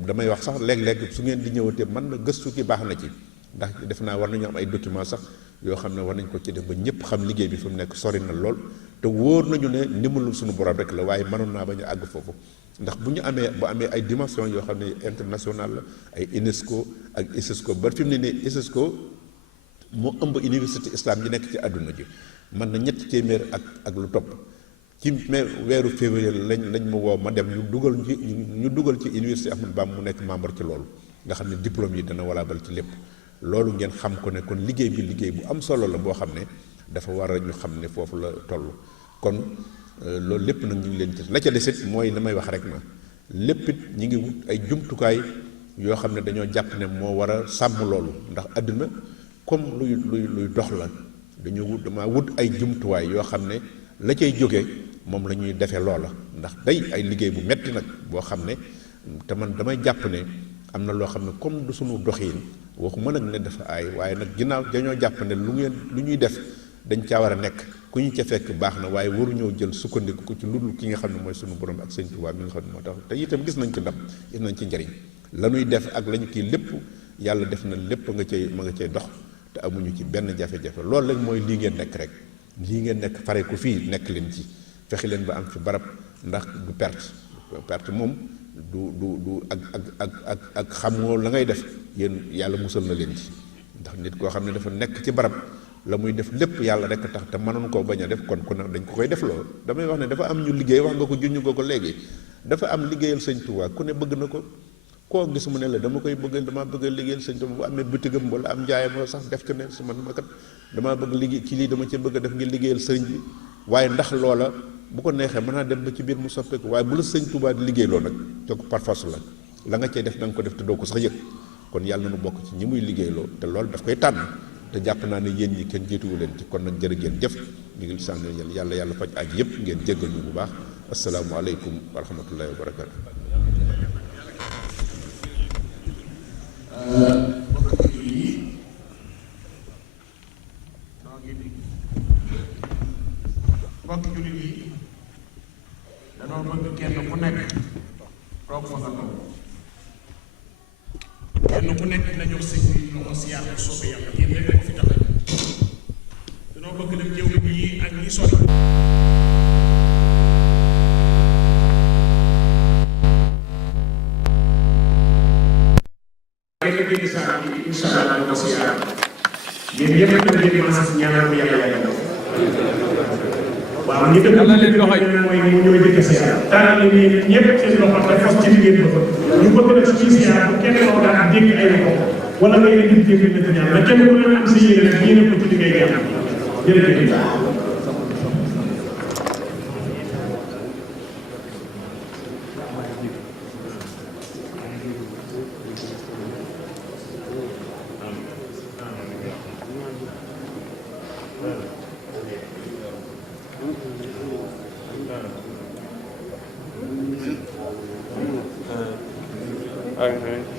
damay wax sax léeg-léeg su ngeen di ñëwatee mën na gëstu ki baax na ci ndax def naa war nañu am ay documents sax yoo xam ne war nañ ko ci def ba ñëpp xam liggéey bi fi mu nekk sori na lool te wóor nañu ne ndimbalul suñu borom rek la waaye mënoon naa bañ a àgg foofu ndax bu amee ay dimension yoo xam ne international la ay UNESCO ak ISESCO ba fi mu ne nii ISESCO moo ëmb université islam yi nekk ci àdduna ji mën na 300 ak lu topp ci weeru février lañ ma woo ma dem ñu dugal ci université Ahmadou Bamba mu nekk membre ci loolu nga xam ne diplôme yi dana valable ci lépp loolu ngeen xam ko ne kon liggéey bu am solo la boo xam ne dafa war a ñu xam ne foofu la toll kon loolu lépp nag ñu ngi leen ci la ca desit mooy la may wax rek na lépp it ñi ngi wut ay jumtukaay yoo xam ne dañoo jàpp ne moo war a sàmm loolu ndax àdduna comme luy dox la dama wut ay jumtuwaay yoo xam ne la cay jóge moom la ñuy defee loola ndax day ay liggéey bu metti nag boo xam ne te man damay jàpp ne am na loo xam ne comme du suñu doxiin waxuma nag ne dafa aay waaye nag ginnaaw dañoo jàpp ne lu ñuy def dañ caa war a nekk ku ñu ca fekk baax na waaye waruñoo jël sukkandiku ko ci lu dul ki nga xam ne mooy sunu borom ak sëñ Tuubaa mi nga xam ne moo tax te itam gis nañ ci ndam gis nañ ci njariñ la ñuy def ak la ñu kii lépp yàlla def na lépp ma nga cay dox te amuñu ci benn jafe-jafe loolu rek mooy lii ngeen nekk rek lii ngeen nekk fare ku fii nekk leen ci fexe leen ba am fi barab ndax du perte moom du ak xamoo la ngay def yéen yàlla musal na leen ci ndax nit koo xam ne dafa nekk ci barab la muy def lépp yàlla rek tax te mënoon koo bañ a def kon ku ne dañ ko koy def loolu damay wax ne dafa am ñu liggéey wax nga ko junñu nga ko léegi dafa am liggéeyal sëñ Tuubaa ku ne bëgg na ko koo gis mu ne la dama bëgg liggéeyal sëñ Tuubaa bu amee bitigam wala am njaayam wala sax def ci ne su man ma kat damaa bëgg liggéey ci lii dama ci bëgg a def ngir liggéeyal sëriñ bi waaye ndax loola bu ko neexee mën naa dem ba ci biir mu soppeeku waaye bu la sëñ Tuubaa di liggéey loo nag te ko par force la nga cay def da nga ko def te doo ko sax yëg kon yàlla na nu bokk ci ñi muy liggéeyloo te loolu daf koy tànn te jàpp naa ne yéen ñi kenn jiituwu leen ci kon nag jërë ngeen jëf ñu ngi sant yàlla faj aaj yëpp ngeen jéggal ñu bu baax asalaamualeykum wa rahmatullahi wa barakaatu. mbokki jullit yi danoo bëgg kenn ku nekk toog fa nga toog kenn ku nekk na jox sëñ bi loxo si yàlla soobee yàlla yéen rek ko fi tax danoo bëgg nag jëw yi ak ñi sori incha allah ko si yàlla yéen yëpp na ngeen maas ñaanal ko yàlla yàlla waaw ñi dëgg mooy ñooy dëkk siyaar tànn ni ñëpp seen loxo te fas ci liggéey ba ñu bëgg nag suñuy siyaar bu kenn kaw daal dégg ay loxo wala ngay leen di dégg na ñaan la kenn ku ne am sa yéene rek yéene ko ci liggéey gam jërëjëf Okay.